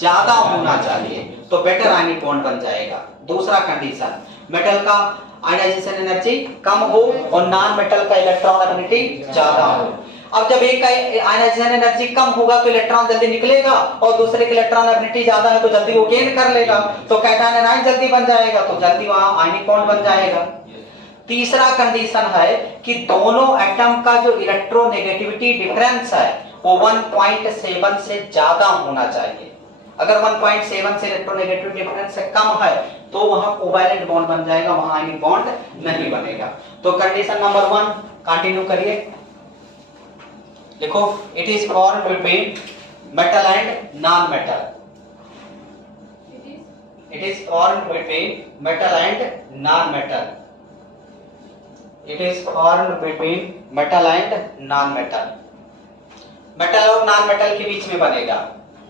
ज्यादा होना चाहिए, तो बेटर आयनिक बॉन्ड बन जाएगा। दूसरा कंडीशन, मेटल का आयनाइजेशन एनर्जी कम हो और नॉन मेटल का इलेक्ट्रॉन एफिनिटी ज्यादा हो। अब जब एक का आयनाइजेशन एनर्जी कम होगा तो इलेक्ट्रॉन जल्दी निकलेगा, और दूसरे के इलेक्ट्रॉन एफिनिटी ज्यादा है तो जल्दी वो गेन कर लेगा, तो कैटायन एनायन जल्दी बन जाएगा, तो जल्दी वहां आयनिक बॉन्ड बन जाएगा। तीसरा कंडीशन है कि दोनों एटम का जो इलेक्ट्रोनेगेटिविटी डिफरेंस है वो 1.7 से ज्यादा होना चाहिए। अगर 1.7 से इलेक्ट्रोनेगेटिव डिफरेंस से कम है तो वहां कोवैलेंट बॉन्ड बन जाएगा, वहां आयनिक बॉन्ड नहीं बनेगा। तो कंडीशन नंबर 1 कंटिन्यू करिए, लिखो it is formed between metal and non metal. It is formed between metal and non-metal. It is formed between metal and non-metal. Metal और नॉन मेटल के बीच में बनेगा।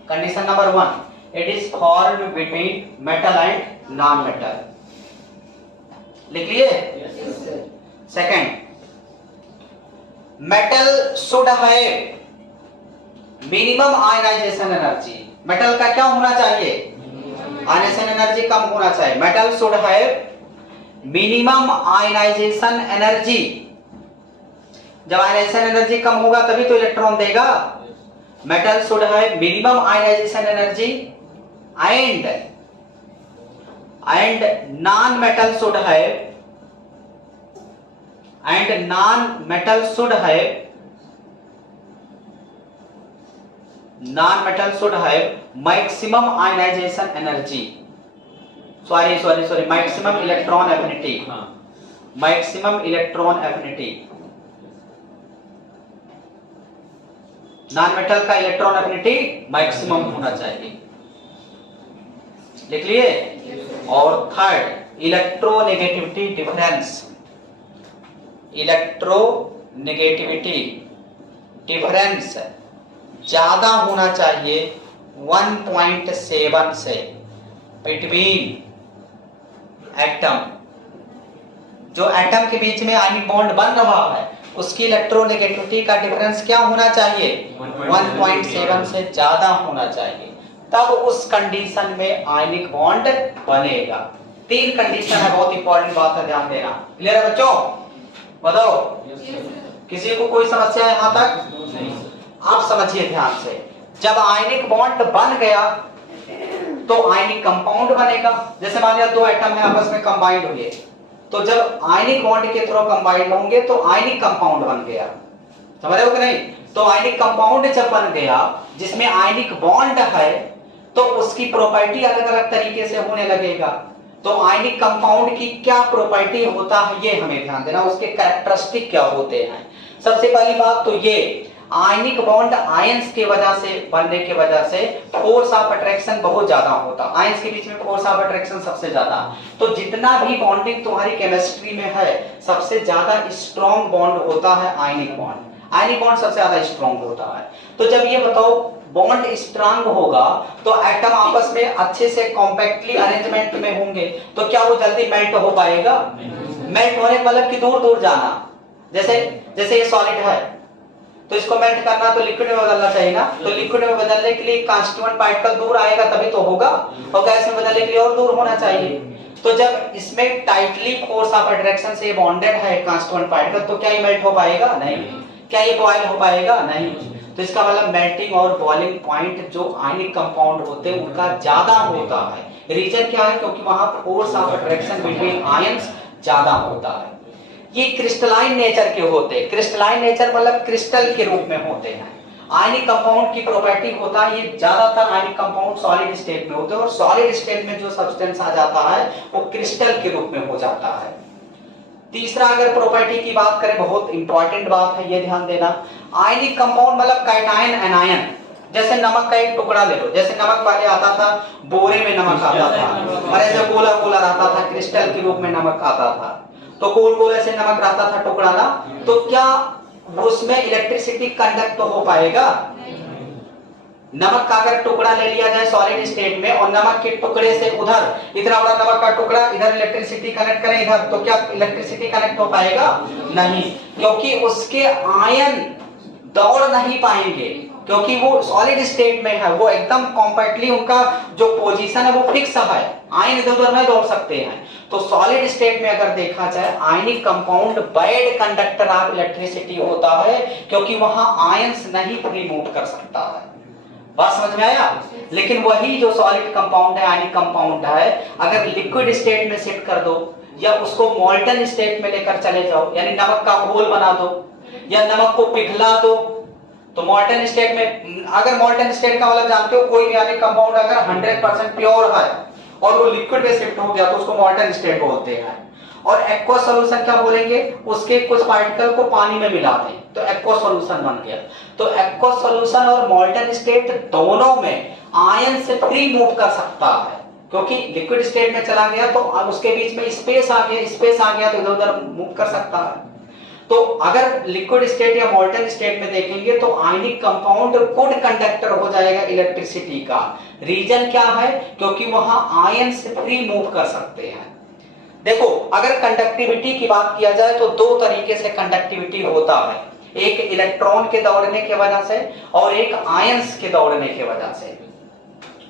Condition number 1, it is formed between metal and non-metal. लिख लिए? Second, metal should have minimum ionisation energy. Metal का क्या होना चाहिए? आयनाइजेशन एनर्जी कम होना चाहिए। Metal should have minimum ionisation energy. जब आयनाइजेशन एनर्जी कम होगा तभी तो इलेक्ट्रॉन देगा। Metal should have minimum ionisation energy and non metal should have maximum ionization energy, sorry maximum electron affinity, maximum electron affinity। Non metal का electron affinity maximum होना चाहिए, लिख लिए? और third, electronegativity difference. Electronegativity difference ज्यादा होना चाहिए 1.7 से बिटवीन एटम। जो एटम के बीच में आयनिक बॉन्ड बन रहा है उसकी इलेक्ट्रोनेगेटिविटी का डिफरेंस क्या होना चाहिए? 1.7 से ज्यादा होना चाहिए, तब उस कंडीशन में आयनिक बॉन्ड बनेगा। 3 कंडीशन है, बहुत इंपॉर्टेंट बात है, ध्यान देना। क्लियर है बच्चों? बताओ, किसी को कोई समस्या है यहां तक? आप समझिए ध्यान से। जब आयनिक बॉन्ड बन गया तो आयनिक कंपाउंड बनेगा। जैसे मान लिया 2 एटम है आपस में कंबाइंड हुए, तो जब आयनिक बॉन्ड के थ्रू कंबाइंड होंगे तो आयनिक कंपाउंड बन गया। समझ रहे हो कि नहीं? तो आयनिक कंपाउंड जब बन गया जिसमें आयनिक बॉन्ड है तो उसकी प्रॉपर्टी अलग अलग तरीके से होने लगेगा। तो आयनिक कंपाउंड की क्या प्रॉपर्टी होता है ये हमें ध्यान देना, उसके कैरेक्टरिस्टिक क्या होते हैं। सबसे पहली बात तो ये, आयनिक बॉन्ड आयंस के वजह से बनने के वजह से फोर्स ऑफ अट्रैक्शन बहुत ज्यादा होता। आयंस के बीच में फोर्स ऑफ अट्रैक्शन सबसे ज्यादा। तो जितना भी बॉन्डिंग तुम्हारी केमिस्ट्री में है सबसे ज्यादा स्ट्रॉन्ग बॉन्ड होता है आयनिक बॉन्ड। आयनिक बॉन्ड सबसे ज्यादा स्ट्रॉन्ग होता है। तो जब ये बताओ बॉन्ड स्ट्रॉन्ग होगा तो एटम आपस में अच्छे से कॉम्पैक्टली अरेंजमेंट में होंगे, तो क्या वो जल्दी मेल्ट हो पाएगा? मेल्ट होने मतलब कि दूर दूर जाना। जैसे ये सॉलिड है तो इसको मेल्ट करना तो लिक्विड में बदलना चाहिए ना, तो लिक्विड में बदलने के लिए कांस्टिट्यूएंट पार्टिकल दूर आएगा तभी तो होगा, और गैस में बदलने के लिए और दूर होना चाहिए। तो जब इसमें टाइटली फोर्स ऑफ अट्रैक्शन से बॉन्डेड है कांस्टिट्यूएंट पार्टिकल, तो क्या ये मेल्ट हो पाएगा? नहीं। क्या ये बॉयल हो पाएगा? नहीं। तो इसका मतलब मेल्टिंग और बॉइलिंग पॉइंट जो आयनिक कंपाउंड होते हैं उनका ज्यादा होता है। रीजन क्या है? क्योंकि वहां force of attraction between ions ज्यादा होता है। ये क्रिस्टलाइन नेचर के होते हैं। क्रिस्टलाइन नेचर मतलब क्रिस्टल के रूप में होते हैं। आयनिक कंपाउंड की प्रॉपर्टी होता है, ये ज्यादातर आयनिक कंपाउंड सॉलिड स्टेट में होते हैं और सॉलिड स्टेट में जो सब्सटेंस आ जाता है वो क्रिस्टल के रूप में हो जाता है। तीसरा अगर प्रॉपर्टी की बात करें, बहुत इंपॉर्टेंट बात है, ये ध्यान देना। आयनिक कंपाउंड मतलब कैटायन एनायन। जैसे नमक का एक टुकड़ा ले लो, जैसे नमक पहले आता था बोरे में नमक आता था और ऐसे गोला गोला रहता था, क्रिस्टल के रूप में नमक आता था, तो गोल गोल ऐसे नमक रहता था टुकड़ा ना, तो क्या उसमें इलेक्ट्रिसिटी कंडक्ट तो हो पाएगा? नमक का अगर टुकड़ा ले लिया जाए सॉलिड स्टेट में और नमक के टुकड़े से उधर इतना बड़ा नमक का टुकड़ा इधर इलेक्ट्रिसिटी कनेक्ट करें इधर, तो क्या इलेक्ट्रिसिटी कनेक्ट हो पाएगा? नहीं, क्योंकि उसके आयन दौड़ नहीं पाएंगे, क्योंकि वो सॉलिड स्टेट में है, वो एकदम कॉम्पैक्टली उनका जो पोजीशन है वो फिक्स है, आयन इधर उधर नहीं दौड़ सकते हैं। तो सॉलिड स्टेट में अगर देखा जाए ionic compound bad conductor of electricity होता है, क्योंकि वहां आयंस नहीं रिमूव कर सकता है। बात समझ में आया? लेकिन वही जो सॉलिड कंपाउंड है, आयनिक कंपाउंड है, अगर लिक्विड स्टेट में शिफ्ट कर दो या उसको मोल्टन स्टेट में लेकर चले जाओ, यानी नमक का घोल बना दो या नमक को पिघला दो, तो मॉल्टन स्टेट में, अगर मॉल्टन स्टेट का मतलब जानते हो, कोई भी यानी कंपाउंड अगर 100% प्योर है और वो लिक्विड में शिफ्ट हो गया तो उसको मॉल्टन स्टेट बोलते हैं। और एक्वस सॉल्यूशन क्या बोलेंगे, उसके कुछ पार्टिकल को पानी में मिला दें तो एक्वस सॉल्यूशन बन गया। तो एक्वस सॉल्यूशन और मॉल्टन स्टेट दोनों में आयन से फ्री मूव कर सकता है, क्योंकि लिक्विड स्टेट में चला गया तो उसके बीच में स्पेस आ गया तो इधर उधर मूव कर सकता है। तो अगर लिक्विड स्टेट या मॉल्टन स्टेट में देखेंगे तो आयनिक कंपाउंड गुड कंडक्टर हो जाएगा इलेक्ट्रिसिटी का। रीजन क्या है, क्योंकि वहां आयन से फ्री मूव कर सकते हैं। देखो अगर कंडक्टिविटी की बात किया जाए तो दो तरीके से कंडक्टिविटी होता है, एक इलेक्ट्रॉन के दौड़ने की वजह से और एक आयंस के दौड़ने की वजह से।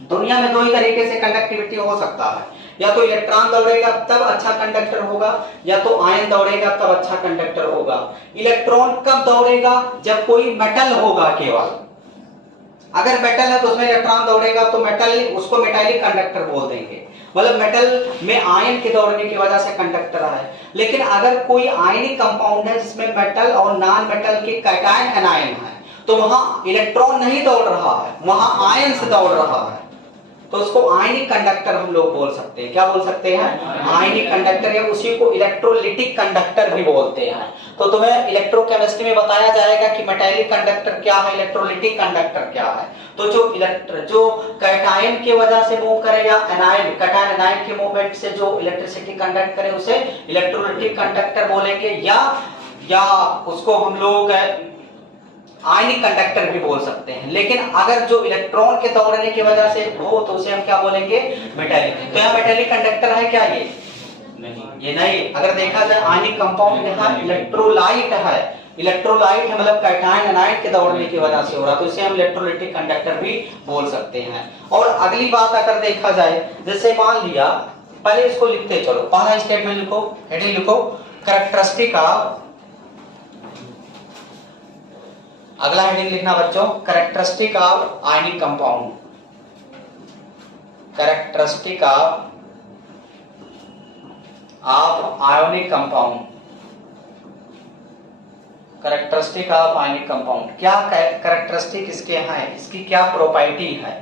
दुनिया में दो ही तरीके से कंडक्टिविटी हो सकता है, या तो इलेक्ट्रॉन दौड़ेगा तब अच्छा कंडक्टर होगा, या तो आयन दौड़ेगा तब अच्छा कंडक्टर होगा। इलेक्ट्रॉन कब दौड़ेगा, जब कोई मेटल होगा केवल। अगर मेटल है तो उसमें इलेक्ट्रॉन दौड़ेगा तो मेटल, उसको मेटालिक कंडक्टर बोल देंगे, मतलब मेटल में आयन के दौड़ने की वजह से कंडक्टर है। लेकिन अगर कोई आयनिक कंपाउंड है जिसमें मेटल और नॉन मेटल के कैटायन एनायन है तो वहां इलेक्ट्रॉन नहीं दौड़ रहा है, वहां आयन से दौड़ रहा है, तो उसको आयनिक कंडक्टर हम लोग बोल सकते हैं। क्या बोल सकते हैं, आयनिक कंडक्टर, या उसी को इलेक्ट्रोलिटिक कंडक्टर भी बोलते हैं। तो तुम्हें इलेक्ट्रोकेमिस्ट्री में बताया जाएगा कि मेटालिक कंडक्टर क्या है, इलेक्ट्रोलिटिक कंडक्टर क्या है। तो जो कैटायन की वजह से मूव करे या एनायन, कैटायन एनायन के मूवमेंट से जो इलेक्ट्रिसिटी कंडक्ट करे उसे इलेक्ट्रोलिटिक कंडक्टर बोलेंगे, या उसको हम लोग आयनिक कंडक्टर भी बोल सकते हैं। लेकिन अगर जो इलेक्ट्रॉन के दौड़ने की वजह से हो तो उसे हम क्या बोलेंगे, मेटालिक। तो यहाँ मेटालिक कंडक्टर है क्या ये नहीं। अगर देखा जाए आयनिक कंपाउंड यहाँ इलेक्ट्रोलाइट है, इलेक्ट्रोलाइट है मतलब कैटायन एनायन के दौड़ने की वजह से हो रहा, तो इसे हम इलेक्ट्रोलिटिक कंडक्टर भी बोल सकते हैं। और अगली बात अगर देखा जाए, जैसे मान लिया, पहले इसको लिखते चलो, पहला स्टेटमेंट लिखो, हेडिंग लिखो कैरेक्टरिस्टिक ऑफ, अगला हेडिंग लिखना बच्चों characteristic of ionic compound, characteristic of ionic compound, characteristic of ionic compound. क्या कैरेक्टरिस्टिक इसके हैं, इसकी क्या प्रॉपर्टी है।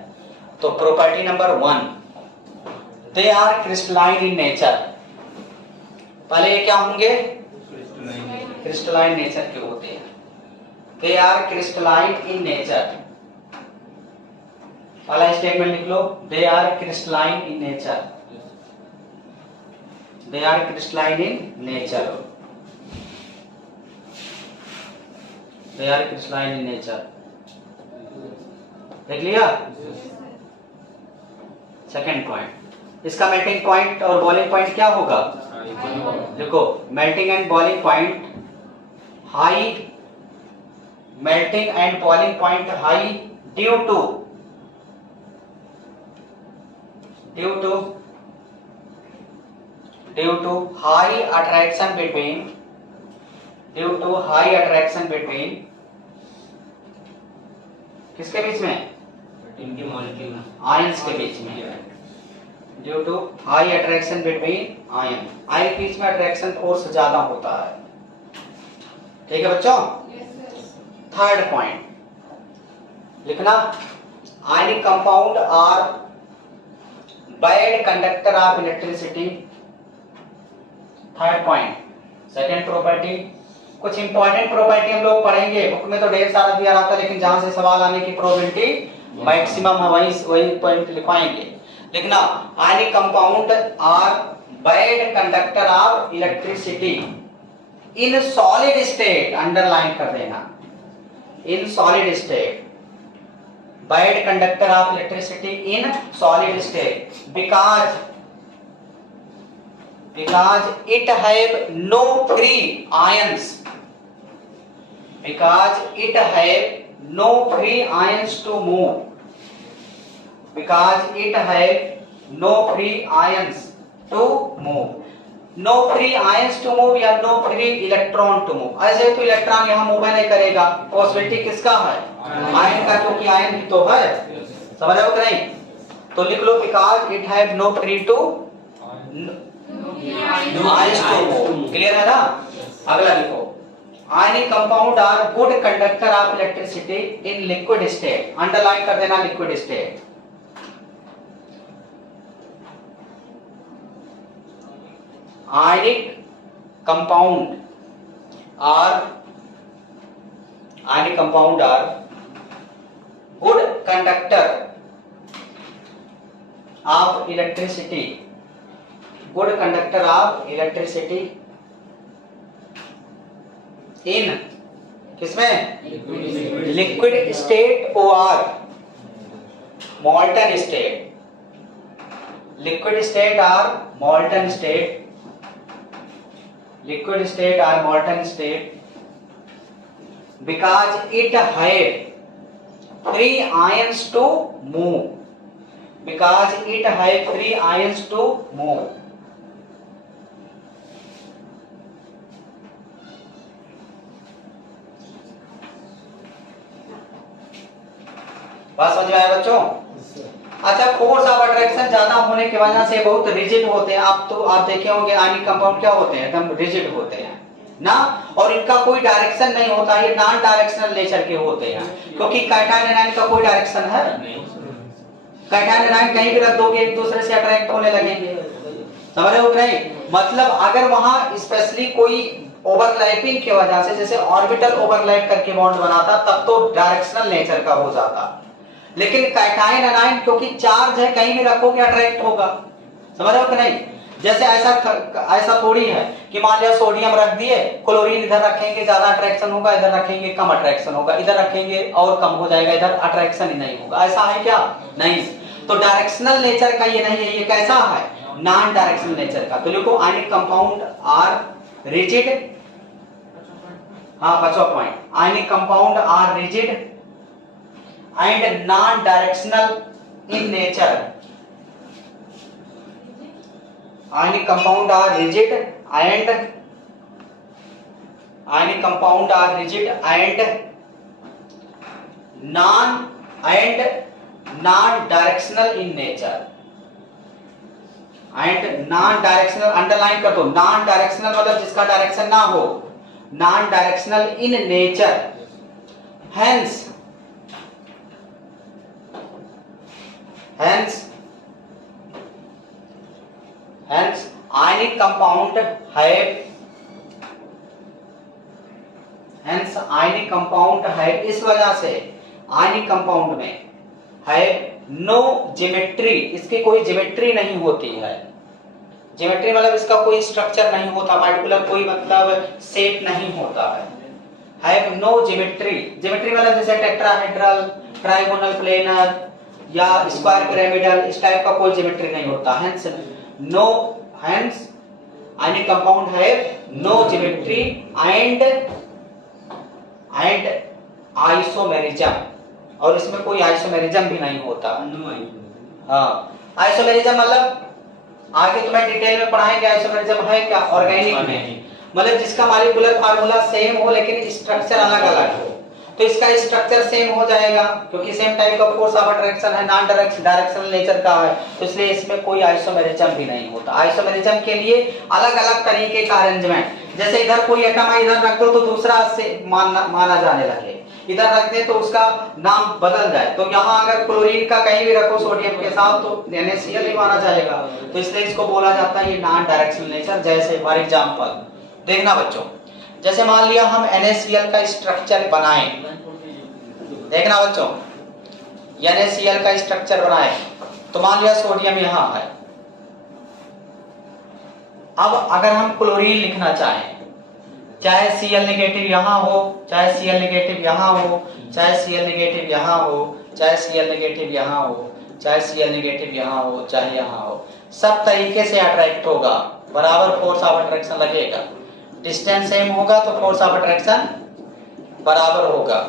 तो property number 1, they are crystalline in nature. पहले ये क्या होंगे, क्रिस्टलाइन नेचर के होते हैं। They are crystalline in nature. पहला स्टेटमेंट लिख लो, they are crystalline in nature. They are crystalline in nature. They are crystalline in nature. देख लिया। सेकेंड पॉइंट, इसका मेल्टिंग पॉइंट और बॉइलिंग पॉइंट क्या होगा, देखो melting and boiling point high, melting and boiling point high due to high attraction between किसके बीच में, इनके मॉलिक्यूल आयंस के बीच में, due to high attraction between ion, ion के बीच में अट्रैक्शन फोर्स ज्यादा होता है। ठीक है बच्चों। थर्ड पॉइंट लिखना, ionic compound are bad conductor of electricity. Third point, second property, कुछ इंपॉर्टेंट प्रॉपर्टी हम लोग पढ़ेंगे, बुक में तो ढेर सारा दिया रहता है, लेकिन जहां से सवाल आने की प्रोबेबिलिटी मैक्सिमम है वही पॉइंट लिखवाएंगे। लिखना, ionic compound are bad conductor of electricity in solid state, underline कर देना, in solid state, bad conductor of electricity in solid state because it have no free ions, because it have no free ions to move, because it have no free ions to move, no free ions to move या no free electron to move. ऐसे तो electron यहाँ move नहीं करेगा, possibility किसका है, ion का, क्योंकि आयन ही तो है। समझ रहे हो कि नहीं, तो लिख लो because it have no free to ions to move. Clear है ना। अगला लिखो, ionic compound are good conductor of electricity in liquid state, underline कर देना liquid state. Ionic compound are good conductor of electricity, good conductor of electricity in किसमें liquid state और मॉल्टन state, liquid state और मॉल्टन state, liquid state और मॉल्टन state, because it had free ions to move, because it had free ions to move। बात समझ में आया बच्चों? अच्छा, फोर्स ऑफ अट्रैक्शन ज्यादा होने की वजह से बहुत रिजिड होते हैं। आप देखे होंगे आयनिक कंपाउंड क्या होते हैं, एकदम रिजिड होते हैं ना, और इनका कोई डायरेक्शन नहीं होता, ये नॉन डायरेक्शनल नेचर के होते हैं, क्योंकि कैटायन एनायन का कोई डायरेक्शन है? कैटायन एनायन कहीं भी रख दोगे एक दूसरे से अट्रैक्ट होने लगेंगे, समझ रहे हो कि नहीं? मतलब अगर वहां स्पेशली कोई ओवरलैपिंग की वजह से, जैसे ऑर्बिटल ओवरलैप करके बॉन्ड बनाता, तब तो डायरेक्शनल नेचर का हो जाता, लेकिन कैटायन एनायन क्योंकि चार्ज है, कहीं भी रखोगे अट्रैक्ट होगा, समझ रहे हो कि नहीं? जैसे ऐसा थोड़ी है कि मान लिया सोडियम रख दिए, क्लोरीन इधर रखेंगे ज्यादा अट्रैक्शन होगा, इधर रखेंगे कम अट्रैक्शन होगा, इधर रखेंगे और कम हो जाएगा, इधर अट्रैक्शन ही नहीं होगा, ऐसा है क्या? नहीं। तो डायरेक्शनल नेचर का ये नहीं है, ये कैसा है? नॉन डायरेक्शनल नेचर का। तो लिखो आयनिक कंपाउंड आर रिजिड, हाँ 5वां point, ionic compound are rigid and non directional in nature. Ionic compound are rigid and non-directional in nature, and non-directional underline कर दो, non-directional मतलब जिसका डायरेक्शन ना हो, non-directional in nature, hence ionic compound है, इस वजह से आयनिक कंपाउंड में है नो ज्योमेट्री, इसकी कोई ज्योमेट्री नहीं होती है। ज्योमेट्री मतलब इसका कोई स्ट्रक्चर नहीं होता, पार्टिकुलर कोई मतलब शेप नहीं होता है नो ज्योमेट्री। ज्योमेट्री मतलब जैसे टेट्राहेड्रल, ट्राइगोनल, प्लेनर या स्क्वायर पिरामिडल, इस टाइप का कोई ज्योमेट्री नहीं होता। Hence ionic compound have no geometry and isomerism, और इसमें कोई आइसोमेरिज्म भी नहीं होता। हाँ, आइसोमेरिज्म मतलब आगे तुम्हें डिटेल में पढ़ाएंगे आइसोमेरिज्म है क्या। ऑर्गेनिक में मतलब जिसका मॉलिक्यूलर फार्मूला सेम हो लेकिन स्ट्रक्चर अलग अलग हो, तो इसका स्ट्रक्चर सेम हो जाएगा क्योंकि सेम टाइप का फोर्स ऑफ अट्रैक्शन है, नॉन डायरेक्शनल नेचर का है, तो इसलिए इसमें कोई आइसोमेरिज्म भी नहीं होता। आइसोमेरिज्म के लिए अलग अलग तरीके का अरेंजमेंट, जैसे इधर कोई एटम है इधर रख दो तो दूसरा से माना जाने लगे, इधर रख दे तो उसका नाम बदल जाए। तो यहाँ अगर क्लोरीन का कहीं भी रखो सोडियम के साथ तो NaCl ही माना जाएगा, तो इसलिए इसको बोला जाता है ये नॉन डायरेक्शनल नेचर। जैसे फॉर एग्जांपल देखना बच्चों, जैसे मान लिया हम NaCl का स्ट्रक्चर बनाएं, देखना बच्चों NaCl का स्ट्रक्चर बनाएं, तो मान लिया सोडियम यहाँ है। अब अगर हम क्लोरीन लिखना चाहें, चाहे Cl नेगेटिव यहाँ हो, चाहे Cl नेगेटिव यहाँ हो, चाहे Cl नेगेटिव यहाँ हो, चाहे Cl नेगेटिव यहाँ हो, चाहे Cl नेगेटिव यहाँ हो, चाहे यहाँ हो, सब तरीके से अट्रैक्ट होगा, बराबर फोर्स ऑफ अट्रैक्शन लगेगा। डिस्टेंस सेम होगा तो फोर्स ऑफ अट्रैक्शन बराबर होगा,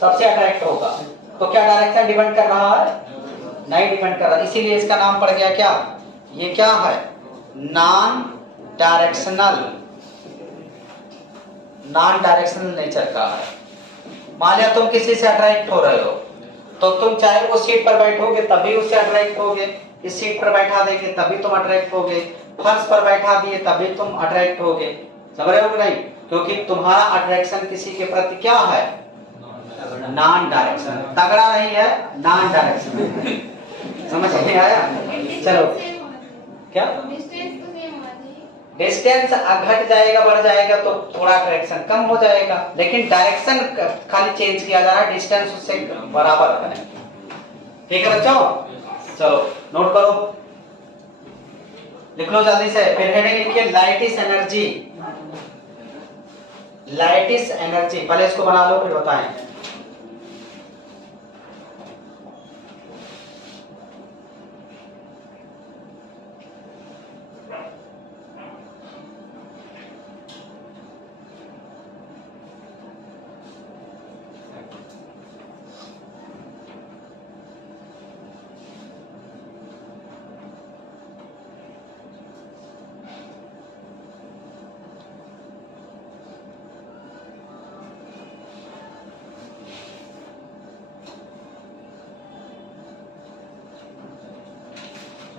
सबसे अट्रैक्ट होगा। तो क्या डायरेक्शन डिपेंड कर रहा है? नहीं डिपेंड कर रहा, इसीलिए इसका नाम पड़ गया क्या? ये क्या है? नॉन डायरेक्शनल नेचर का है। मान लिया तुम किसी से अट्रैक्ट हो रहे हो, तो तुम चाहे उस सीट पर बैठोगे तभी उससे अट्रैक्ट होगे, इस सीट पर बैठा देंगे तभी तुम अट्रैक्ट होगे, फर्श पर बैठा दिए तभी तुम अट्रैक्ट होगे। समझ रहे हो कि नहीं? क्योंकि तुम्हारा अट्रैक्शन किसी के प्रति क्या है? नॉन डायरेक्शन, तगड़ा नहीं है, नॉन डायरेक्शन। समझ नहीं आया? चलो क्या डिस्टेंस तो सेम होना चाहिए। डिस्टेंस घट जाएगा बढ़ जाएगा तो थोड़ा डायरेक्शन कम हो जाएगा, लेकिन डायरेक्शन खाली चेंज किया जा रहा है, डिस्टेंस उससे बराबर है। ठीक है बच्चों, चलो नोट करो, लिख लो जल्दी से। फिर हेडिंग लिखिए light is energy. Light is energy, पहले इसको बना लो फिर बताएं।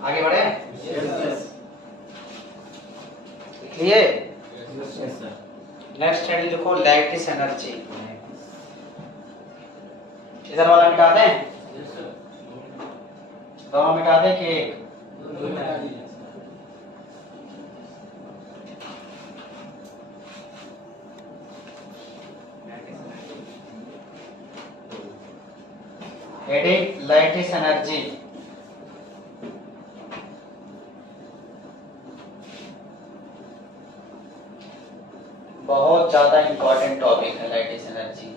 आगे बढ़े? लिए नेक्स्ट हेडिंग लिखो लाइट इज एनर्जी। इधर वाला मिटा दें, दोनों मिटा दें कि एक? Heading light is energy. बहुत ज्यादा इंपॉर्टेंट टॉपिक है light is energy.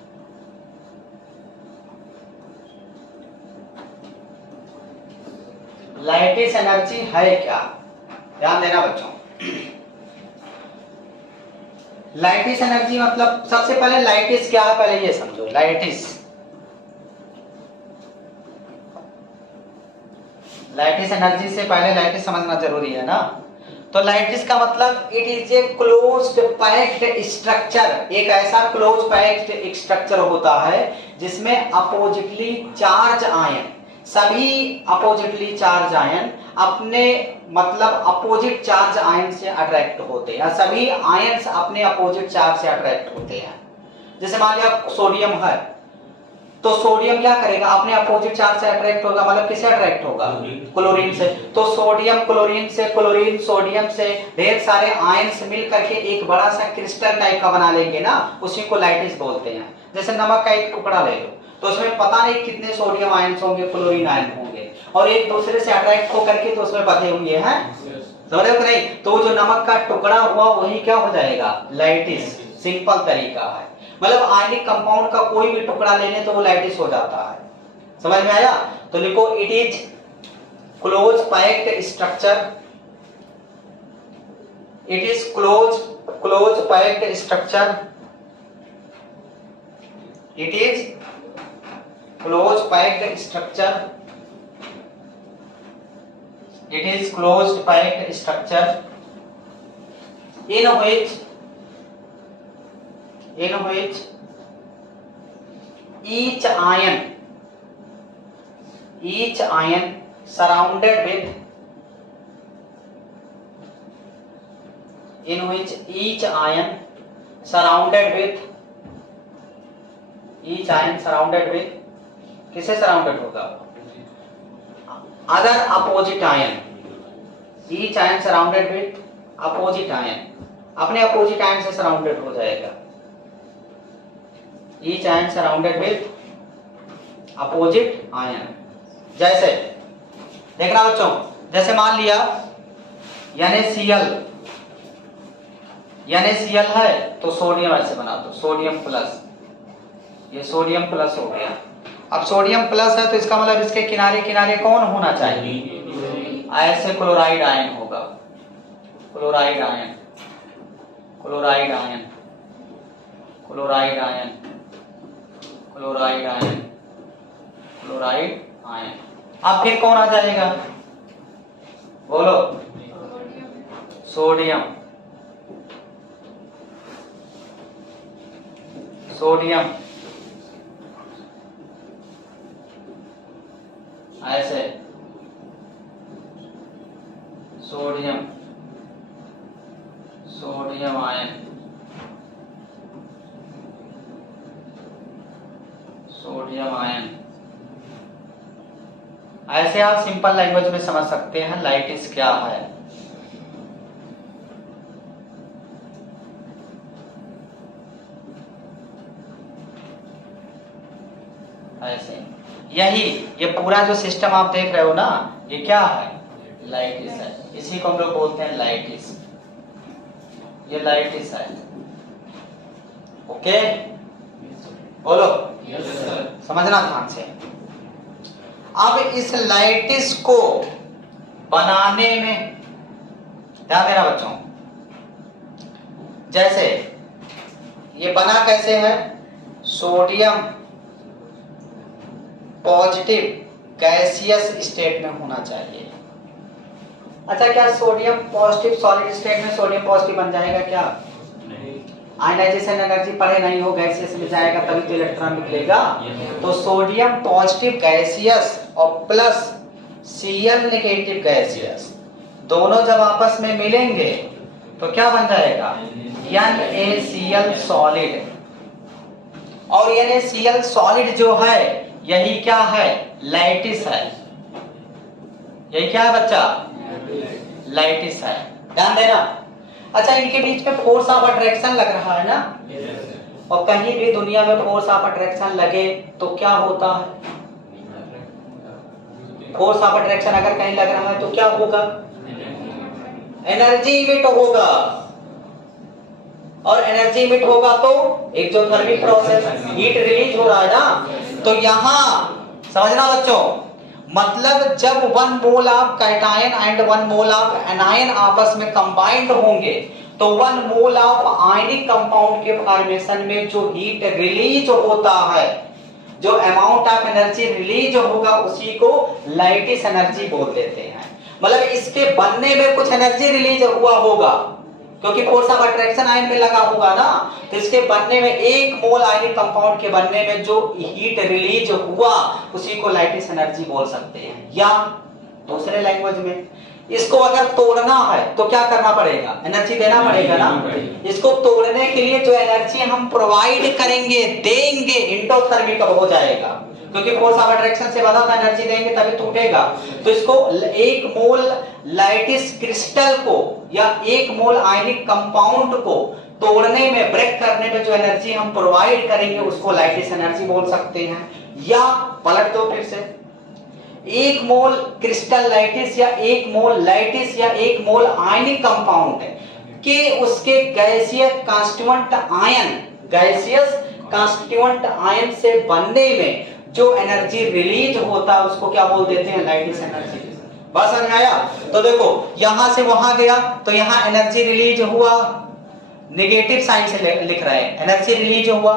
Light is energy है क्या? ध्यान देना बच्चों। लाइट इज एनर्जी मतलब सबसे पहले लाइट इज क्या है पहले ये समझो। लाइट इज एनर्जी से पहले लाइट इज समझना जरूरी है ना। तो लाइटिस का मतलब it is a closed packed structure. एक ऐसा क्लोज पैक्ड स्ट्रक्चर होता है जिसमें अपोजिटली चार्ज आयन, सभी अपोजिटली चार्ज आयन अपने मतलब अपोजिट चार्ज आयन से अट्रैक्ट होते हैं, सभी आयन्स अपने अपोजिट चार्ज से अट्रैक्ट होते हैं। जैसे मान लिया सोडियम है तो सोडियम क्या करेगा? अपने अपोजिट चार्ज से अट्रैक्ट होगा, मतलब किससे अट्रैक्ट होगा? क्लोरीन से। तो सोडियम क्लोरीन से, क्लोरीन सोडियम से ढेर सारे आयन्स मिल करके एक बड़ा सा क्रिस्टल टाइप का बना लेंगे ना, उसी को लाइटिस बोलते हैं। जैसे नमक का एक टुकड़ा ले लो तो उसमें पता नहीं कितने सोडियम आयन्स होंगे, क्लोरीन आयन होंगे, और एक दूसरे से अट्रैक्ट होकर के तो उसमें बधे हुए हैं, समझ रहे हो नहीं? तो जो नमक का टुकड़ा हुआ वही क्या हो जाएगा? लाइटिस। सिंपल तरीका है, मतलब आयनिक कंपाउंड का कोई भी टुकड़ा ले लें तो वो लाइटिस हो जाता है। समझ में आया? तो लिखो it is close packed structure. It is close packed structure. It is close packed structure. It is close packed structure in which each ion surrounded with किससे सराउंडेड होगा? Other opposite ion. Each ion surrounded with opposite ion, अपने opposite ion से surrounded हो जाएगा। Each ion surrounded with opposite ion. जैसे देखना बच्चों, जैसे मान लिया NaCl है तो सोडियम ऐसे बना दो, सोडियम प्लस, ये सोडियम प्लस हो गया। अब सोडियम प्लस है तो इसका मतलब इसके किनारे किनारे कौन होना चाहिए? ऐसे क्लोराइड आयन होगा, chloride ion, chloride ion, chloride ion, chloride ion, chloride ion. अब फिर कौन आ जाएगा? बोलो। सोडियम, सोडियम ऐसे, sodium sodium ion sodium ion. ऐसे आप सिंपल लैंग्वेज में समझ सकते हैं लाइटिस क्या है। ऐसे यही ये पूरा जो सिस्टम आप देख रहे हो ना, ये क्या है? लाइटिस है। इसी को हम लोग बोलते हैं लाइटिस। ये लाइटिस है। ओके बोलो यस सर। समझना ध्यान से। अब इस लाइटिस को बनाने में ध्यान देना बच्चों। जैसे ये बना कैसे है? सोडियम पॉजिटिव गैसियस स्टेट में होना चाहिए। अच्छा, क्या सोडियम पॉजिटिव सॉलिड स्टेट में सोडियम पॉजिटिव बन जाएगा क्या? आयनाइजेशन एनर्जी पढ़े नहीं हो, गैसियस में जाएगा तभी तो इलेक्ट्रॉन निकलेगा। तो सोडियम पॉजिटिव गैसियस और प्लस Cl नेगेटिव गैसियस दोनों जब आपस में मिलेंगे तो क्या बन जाएगा? NaCl solid. और NaCl सॉलिड जो है यही क्या है? लाइटिस है। यही क्या है बच्चा? लाइटिस है। ध्यान देना। अच्छा, इनके बीच में फोर्स ऑफ अट्रैक्शन लग रहा है ना? और कहीं भी दुनिया में फोर्स ऑफ अट्रैक्शन लगे तो क्या होता है? फोर्स ऑफ अट्रैक्शन अगर कहीं लग रहा है तो क्या होगा? एनर्जी इमिट होगा। और एनर्जी इमिट होगा तो एक्सोथर्मिक प्रोसेस, हीट रिलीज हो रहा है ना। तो यहां समझना बच्चों, मतलब जब 1 mole of cation and 1 mole of anion आपस में कंबाइंड होंगे तो 1 मोल ऑफ आयनिक कंपाउंड के फॉर्मेशन में जो हीट रिलीज होता है, जो अमाउंट ऑफ एनर्जी रिलीज होगा, उसी को लाइटिस एनर्जी बोल देते हैं। मतलब इसके बनने में कुछ एनर्जी रिलीज हुआ होगा क्योंकि फोर्स ऑफ अट्रैक्शन आयन में लगा होगा ना। तो इसके बनने में 1 मोल आयनिक कंपाउंड के बनने में जो हीट रिलीज हुआ उसी को लाइटिस एनर्जी बोल सकते हैं। या दूसरे लैंग्वेज में इसको अगर तोड़ना है तो क्या करना पड़ेगा? एनर्जी देना पड़ेगा ना। इसको तोड़ने के लिए जो एनर्जी हम प्रोवाइड करेंगे, देंगे, इंडोथर्मिक हो जाएगा क्योंकि फोर्स ऑफ अट्रैक्शन से बना था, एनर्जी देंगे तभी टूटेगा। तो इसको 1 मोल लाइटिस क्रिस्टल को या 1 मोल आयनिक कंपाउंड को तोड़ने में, ब्रेक करने में जो एनर्जी हम प्रोवाइड करेंगे उसको लाइटिस एनर्जी बोल सकते हैं। या पलट दो फिर से, 1 मोल क्रिस्टल लाइटिस या 1 मोल लाइटिस या 1 मोल आयनिक कंपाउंड के उसके गैसीय कांस्टिट्यूएंट आयन, गैसियस कांस्टिट्यूएंट आयन से बनने में जो एनर्जी रिलीज होता है उसको क्या बोल देते हैं? लाइटिस एनर्जी। बात समझ में आया? तो देखो यहां से वहां गया तो यहां एनर्जी रिलीज हुआ, नेगेटिव साइन से लिख रहे हैं, एनर्जी रिलीज हुआ।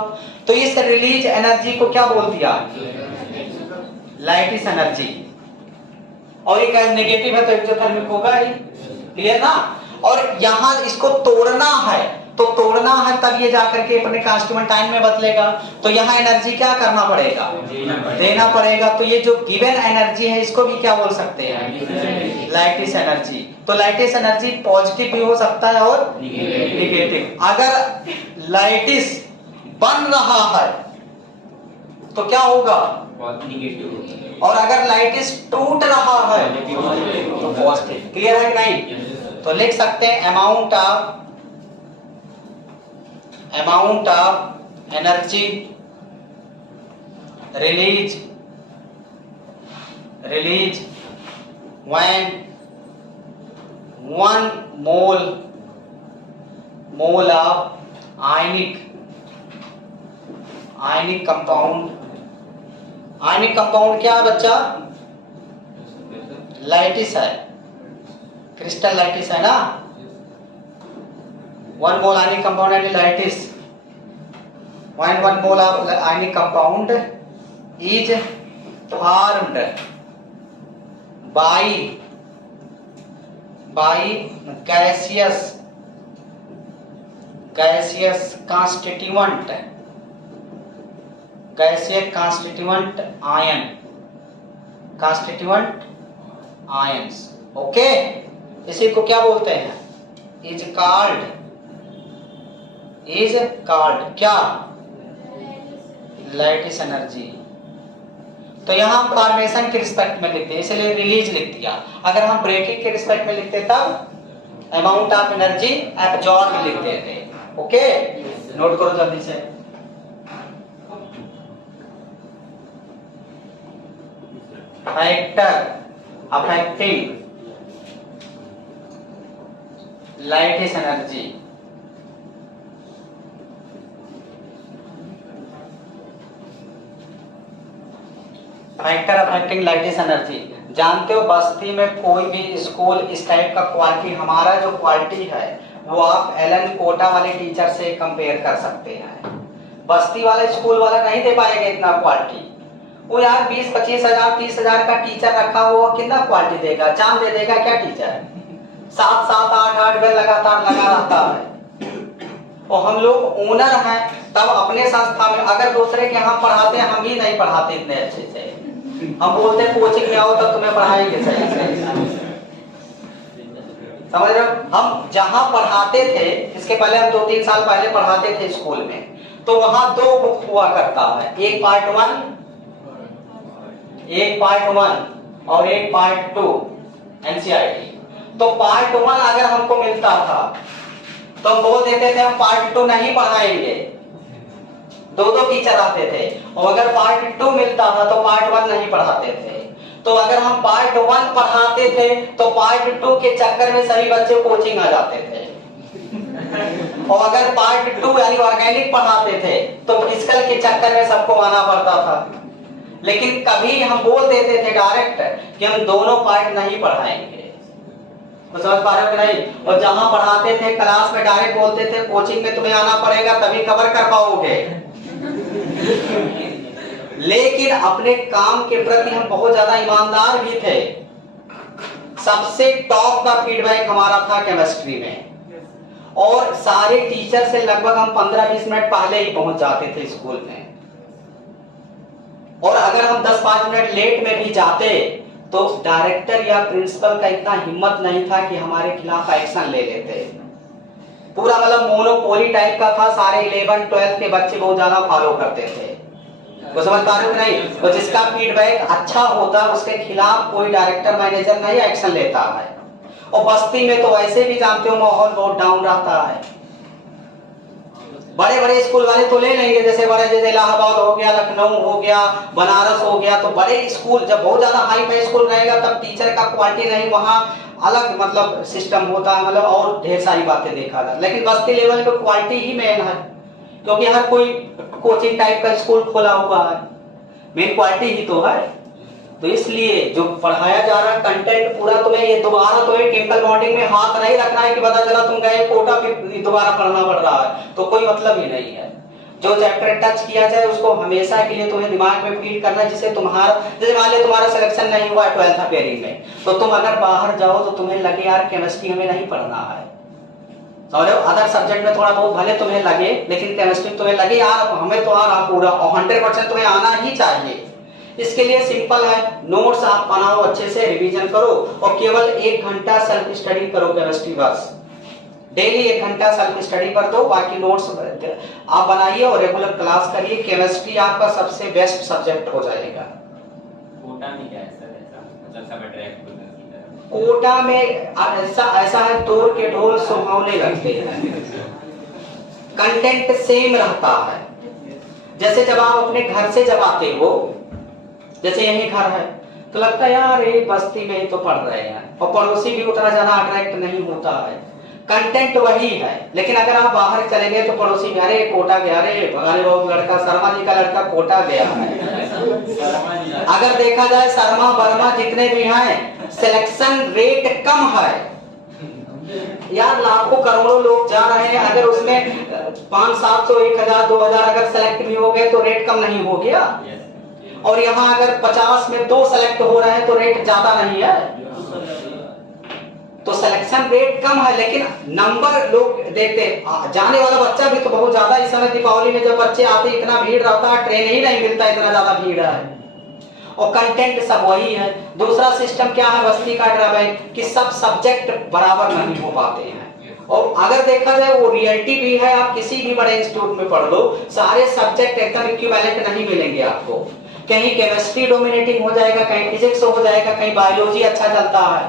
तो इस रिलीज एनर्जी को क्या बोल दिया? लाइटिस एनर्जी। और ये नेगेटिव है तो एक्सोथर्मिक होगा ही, क्लियर ना। और यहां इसको तोड़ना है तो तोड़ना है तब ये जाकर के अपने कांस्टिट्यूएंट आयन में बदलेगा। तो यहाँ एनर्जी क्या करना पड़ेगा? देना पड़ेगा। तो ये जो गिवन एनर्जी है इसको भी क्या बोल सकते हैं? लाइटिस एनर्जी। तो लाइटिस एनर्जी पॉजिटिव भी हो सकता है और नेगेटिव। अगर लाइटिस बन रहा है तो क्या होगा? नेगेटिव। और अगर लाइटिस टूट रहा है तो पॉजिटिव। क्लियर है कि नहीं? तो लिख सकते हैं amount of energy release when 1 mole of ionic compound क्या है बच्चा? लाइटिस है, क्रिस्टल लाइटिस है ना। 1 mole ionic compound and lightis. When 1 mole of ionic compound is formed by gaseous constituent ions. Okay. इसी को क्या बोलते हैं? इज कॉल्ड क्या? Lattice energy. तो यहाँ हम फॉर्मेशन के रिस्पेक्ट में लिखते हैं, इसलिए रिलीज लिख दिया। अगर हम ब्रेकिंग के रिस्पेक्ट में लिखते तब अमाउंट ऑफ एनर्जी एब्जॉर्ब लिख देते। ओके, नोट करो जल्दी से। Factor affecting lattice energy. Factor affecting lattice energy. जानते हो बस्ती में कोई भी स्कूल इस टाइप का क्वालिटी, हमारा जो क्वालिटी है वो आप एलन कोटा वाले टीचर से कंपेयर कर सकते हैं। बस्ती वाला स्कूल वाला नहीं दे पाएगा इतना क्वालिटी। वो यार 20-25 हजार 30 हजार का टीचर रखा हुआ कितना क्वालिटी देगा? चांद दे देगा क्या टीचर? 7-7 8-8 बेल लगातार लगा रहता है। और हम लोग ओनर हैं, तब अपने संस्था में अगर दूसरे के यहाँ पढ़ाते हैं, हम ही नहीं पढ़ाते इतने अच्छे से। हम बोलते हैं कोचिंग में आओ तब तुम्हें पढ़ाएंगे सही से। समझ रहे हो? हम जहाँ पढ़ाते थे, इसके पहले हम 2-3 साल पहले पढ़ाते थे स्कूल में, तो वहां 2 बुक हुआ करता है, एक पार्ट 1 और एक पार्ट 2 एनसीईआरटी। तो पार्ट 1 अगर हमको मिलता था तो हम बोल देते थे हम पार्ट 2 नहीं पढ़ाएंगे। 2 टीचर आते थे, और अगर पार्ट 2 मिलता था तो पार्ट 1 नहीं पढ़ाते थे। तो अगर हम पार्ट 1 पढ़ाते थे तो पार्ट 2 के चक्कर में सभी बच्चे कोचिंग आ जाते थे। और अगर पार्ट 2 यानी ऑर्गेनिक पढ़ाते थे तो फिजिकल के चक्कर में सबको आना पड़ता था। लेकिन कभी हम बोल देते थे डायरेक्ट कि हम दोनों पार्ट नहीं पढ़ाएंगे। तो समझ पा रहे हो कि नहीं? और जहां पढ़ाते थे क्लास में डायरेक्ट बोलते थे कोचिंग में तुम्हें आना पड़ेगा तभी कवर कर पाओगे। लेकिन अपने काम के प्रति हम बहुत ज्यादा ईमानदार भी थे। सबसे टॉप का फीडबैक हमारा था केमिस्ट्री में, और सारे टीचर से लगभग हम 15-20 मिनट पहले ही पहुंच जाते थे स्कूल में। और अगर हम 10-5 मिनट लेट में भी जाते तो डायरेक्टर या प्रिंसिपल का इतना हिम्मत नहीं था कि हमारे खिलाफ एक्शन ले लेते। पूरा मतलब मोनोपोली टाइप का था, सारे 11-12 के बच्चे बहुत ज्यादा फॉलो करते थे। वो समझ पा रहे हो कि नहीं? तो जिसका फीडबैक अच्छा होता है उसके खिलाफ कोई डायरेक्टर मैनेजर नहीं एक्शन लेता है। और बस्ती में तो वैसे भी जानते हो माहौल बहुत डाउन रहता है। बड़े बड़े स्कूल वाले तो ले लेंगे, जैसे इलाहाबाद हो गया, लखनऊ हो गया, बनारस हो गया, तो बड़े स्कूल जब बहुत ज्यादा हाई फाई स्कूल रहेगा तब टीचर का क्वालिटी नहीं, वहाँ अलग मतलब सिस्टम होता है, मतलब और ढेर सारी बातें देखा जाता। लेकिन बस्ती लेवल पे क्वालिटी ही मेन है, क्योंकि हर कोई कोचिंग टाइप का स्कूल खोला हुआ है, मेन क्वालिटी ही तो है। तो इसलिए जो पढ़ाया जा रहा है कंटेंट पूरा, तुम्हें ये दोबारा तुम्हें केमिकल बॉन्डिंग में हाथ नहीं रखना है कि पता चला तुम गए कोटा फिर दोबारा पढ़ना पड़ रहा है, तो कोई मतलब ही नहीं है। जो चैप्टर टच किया जाए उसको हमेशा के लिए तुम्हें दिमाग में फीड करना है, जिससे तुम्हारा, जैसे मान लो तुम्हारा सिलेक्शन नहीं हुआ 12th अपेयरिंग में, तो तुम अगर बाहर जाओ तो तुम्हें लगे यार केमिस्ट्री हमें नहीं पढ़ना है, समझ लो। अदर सब्जेक्ट में थोड़ा बहुत भले तुम्हें लगे, लेकिन केमिस्ट्री तुम्हें लगे यार हमें तो आ रहा पूरा, और 100% तुम्हें आना ही चाहिए। इसके लिए सिंपल है, नोट्स आप बनाओ, अच्छे से रिवीजन करो, और केवल 1 घंटा सेल्फ स्टडी करो केमिस्ट्री बस। डेली 1 घंटा सेल्फ स्टडी कर दो, बाकी नोट्स आप बनाइए और रेगुलर क्लास करिए। केमिस्ट्री आपका सबसे बेस्ट सब्जेक्ट हो जाएगा। कोटा में क्या है सर? ऐसा मतलब सब अट्रैक्ट होता है कोटा में ऐसा है, तोड़ के ढोल सुहावने लगते हैं, कंटेंट सेम रहता है। जैसे जब आप अपने घर से जब आते हो, जैसे यही घर है, तो लगता है यार एक बस्ती में ही तो पढ़ रहे हैं, और पड़ोसी भी उतना ज्यादा अट्रैक्ट नहीं होता है, कंटेंट वही है। लेकिन अगर आप बाहर चले गए तो पड़ोसी में अरे कोटा गया, अरे भगाने बाबू लड़का, शर्मा जी का लड़का कोटा गया है। अगर देखा जाए शर्मा वर्मा जितने भी हैं, सिलेक्शन रेट कम है यार, लाखों करोड़ों लोग जा रहे हैं, अगर उसमें 500-700 1000 2000 अगर सेलेक्ट भी हो गए तो रेट कम नहीं हो गया। और यहाँ अगर 50 में 2 सेलेक्ट हो रहे हैं तो रेट ज्यादा नहीं है। तो सिलेक्शन रेट कम है, लेकिन नंबर लोग देखते हैं। जाने वाला बच्चा भी तो बहुत ज्यादा, इस समय दीपावली में जब बच्चे आते इतना भीड़ रहता है, ट्रेन ही नहीं मिलता, इतना ज्यादा भीड़ है। और कंटेंट सब वही है। दूसरा सिस्टम क्या है बस्ती का ड्रॉबैक कि सब सब्जेक्ट बराबर नहीं हो पाते हैं, और अगर देखा जाए वो रियलिटी भी है। आप किसी भी बड़े इंस्टीट्यूट में पढ़ लो, सारे सब्जेक्ट एकदम इक्विवेलेंट नहीं मिलेंगे आपको। कहीं केमिस्ट्री डोमिनेटिंग हो जाएगा, कहीं फिजिक्स हो जाएगा, कहीं बायोलॉजी अच्छा चलता है।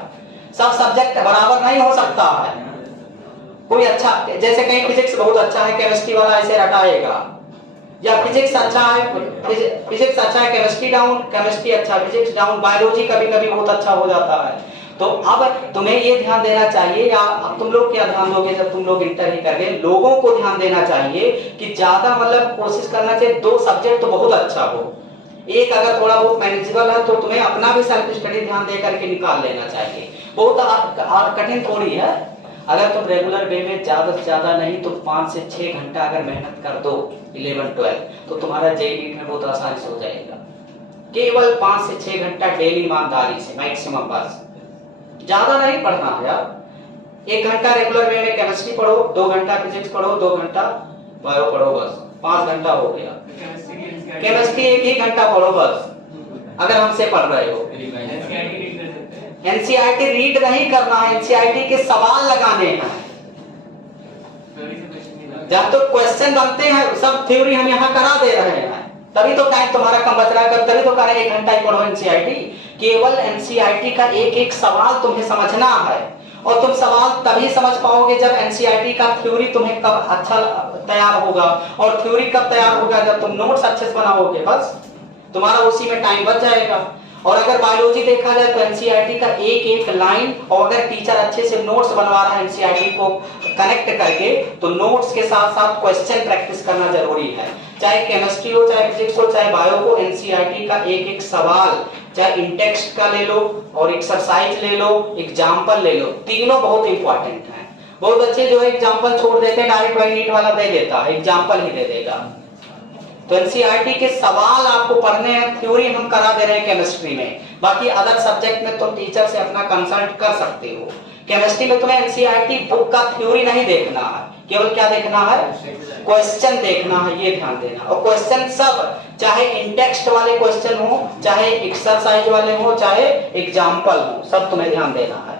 सब सब्जेक्ट बराबर नहीं हो सकता है। कोई अच्छा, जैसे कहीं फिजिक्स बहुत अच्छा है, केमिस्ट्री वाला ऐसे रटाएगा, या फिजिक्स अच्छा है, फिजिक्स अच्छा है, केमिस्ट्री डाउन, केमिस्ट्री अच्छा, फिजिक्स डाउन, बायोलॉजी कभी-कभी बहुत अच्छा हो जाता है। तो अब तुम्हें ये ध्यान देना चाहिए, या अब तुम लोग क्या ध्यान दोगे जब तुम लोग इंटर ही कर गए, लोगों को ध्यान देना चाहिए कि ज्यादा मतलब कोशिश करना चाहिए 2 सब्जेक्ट तो बहुत अच्छा हो, एक अगर थोड़ा बहुत मैनेजेबल है तो तुम्हें अपना भी सेल्फ स्टडी ध्यान दे करके निकाल लेना चाहिए। बहुत कठिन थोड़ी है। अगर तुम रेगुलर वे में ज्यादा से ज्यादा नहीं तो 5 से 6 घंटा अगर मेहनत कर दो 11-12 तो तुम्हारा जेईई में बहुत आसानी से हो जाएगा। केवल 5 से 6 घंटा डेली ईमानदारी से मैक्सिमम, बस ज्यादा नहीं पढ़ना है यार। 1 घंटा रेगुलर वे में केमिस्ट्री पढ़ो, 2 घंटा फिजिक्स पढ़ो, 2 घंटा बायो पढ़ो, बस 5 घंटा हो गया। केमिस्ट्री 1 ही घंटा पढ़ो बस, अगर हमसे पढ़ रहे हो। एनसीईआरटी रीड नहीं करना है, एनसीईआरटी के सवाल लगाने हैं। जब तो क्वेश्चन बनते हैं सब थ्योरी हम यहाँ करा दे रहे हैं, तभी तो टाइम तुम्हारा कम बच रहा है, तभी तो कह रहे हैं 1 घंटा ही पढ़ो एनसीईआरटी। केवल एनसीईआरटी का एक सवाल तुम्हें समझना है, और तुम सवाल तभी समझ पाओगे जब एनसीईआरटी का थ्योरी तुम्हें कब अच्छा तैयार होगा, और थ्योरी कब तैयार होगा जब तुम नोट्स अच्छे से बनाओगे, बस तुम्हारा उसी में टाइम बच जाएगा। और अगर बायोलॉजी देखा जाए तो एनसीईआरटी का एक लाइन, और अगर टीचर अच्छे से नोट्स बनवा रहा है एनसीईआरटी को कनेक्ट करके, तो नोट्स के साथ साथ क्वेश्चन प्रैक्टिस करना जरूरी है। चाहे केमिस्ट्री हो, चाहे फिजिक्स हो, चाहे बायो हो, एनसीईआरटी का एक सवाल, चाहे इंटेक्स्ट का ले लो और एक्सरसाइज ले लो, एग्जाम्पल ले लो, तीनों बहुत इंपॉर्टेंट है। बहुत अच्छे जो है एग्जाम्पल छोड़ देते हैं, डायरेक्ट वही नीट वाला दे देता है, एग्जाम्पल ही दे देगा। तो एनसीईआरटी के सवाल आपको पढ़ने हैं, थ्योरी हम करा दे रहे हैं केमिस्ट्री में, बाकी अदर सब्जेक्ट में तुम टीचर से अपना कंसल्ट कर सकते हो। केमिस्ट्री में तुम्हें एनसीईआरटी बुक का थ्योरी नहीं देखना है, केवल क्या देखना है, क्वेश्चन देखना है, ये ध्यान देना। और क्वेश्चन सब, चाहे इंटेक्स्ट वाले क्वेश्चन हो, चाहे एक्सरसाइज वाले हो, चाहे एग्जाम्पल हो, सब तुम्हें ध्यान देना है।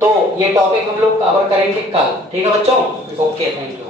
तो ये टॉपिक हम लोग कवर करेंगे कल, ठीक है बच्चों? Okay, thank you.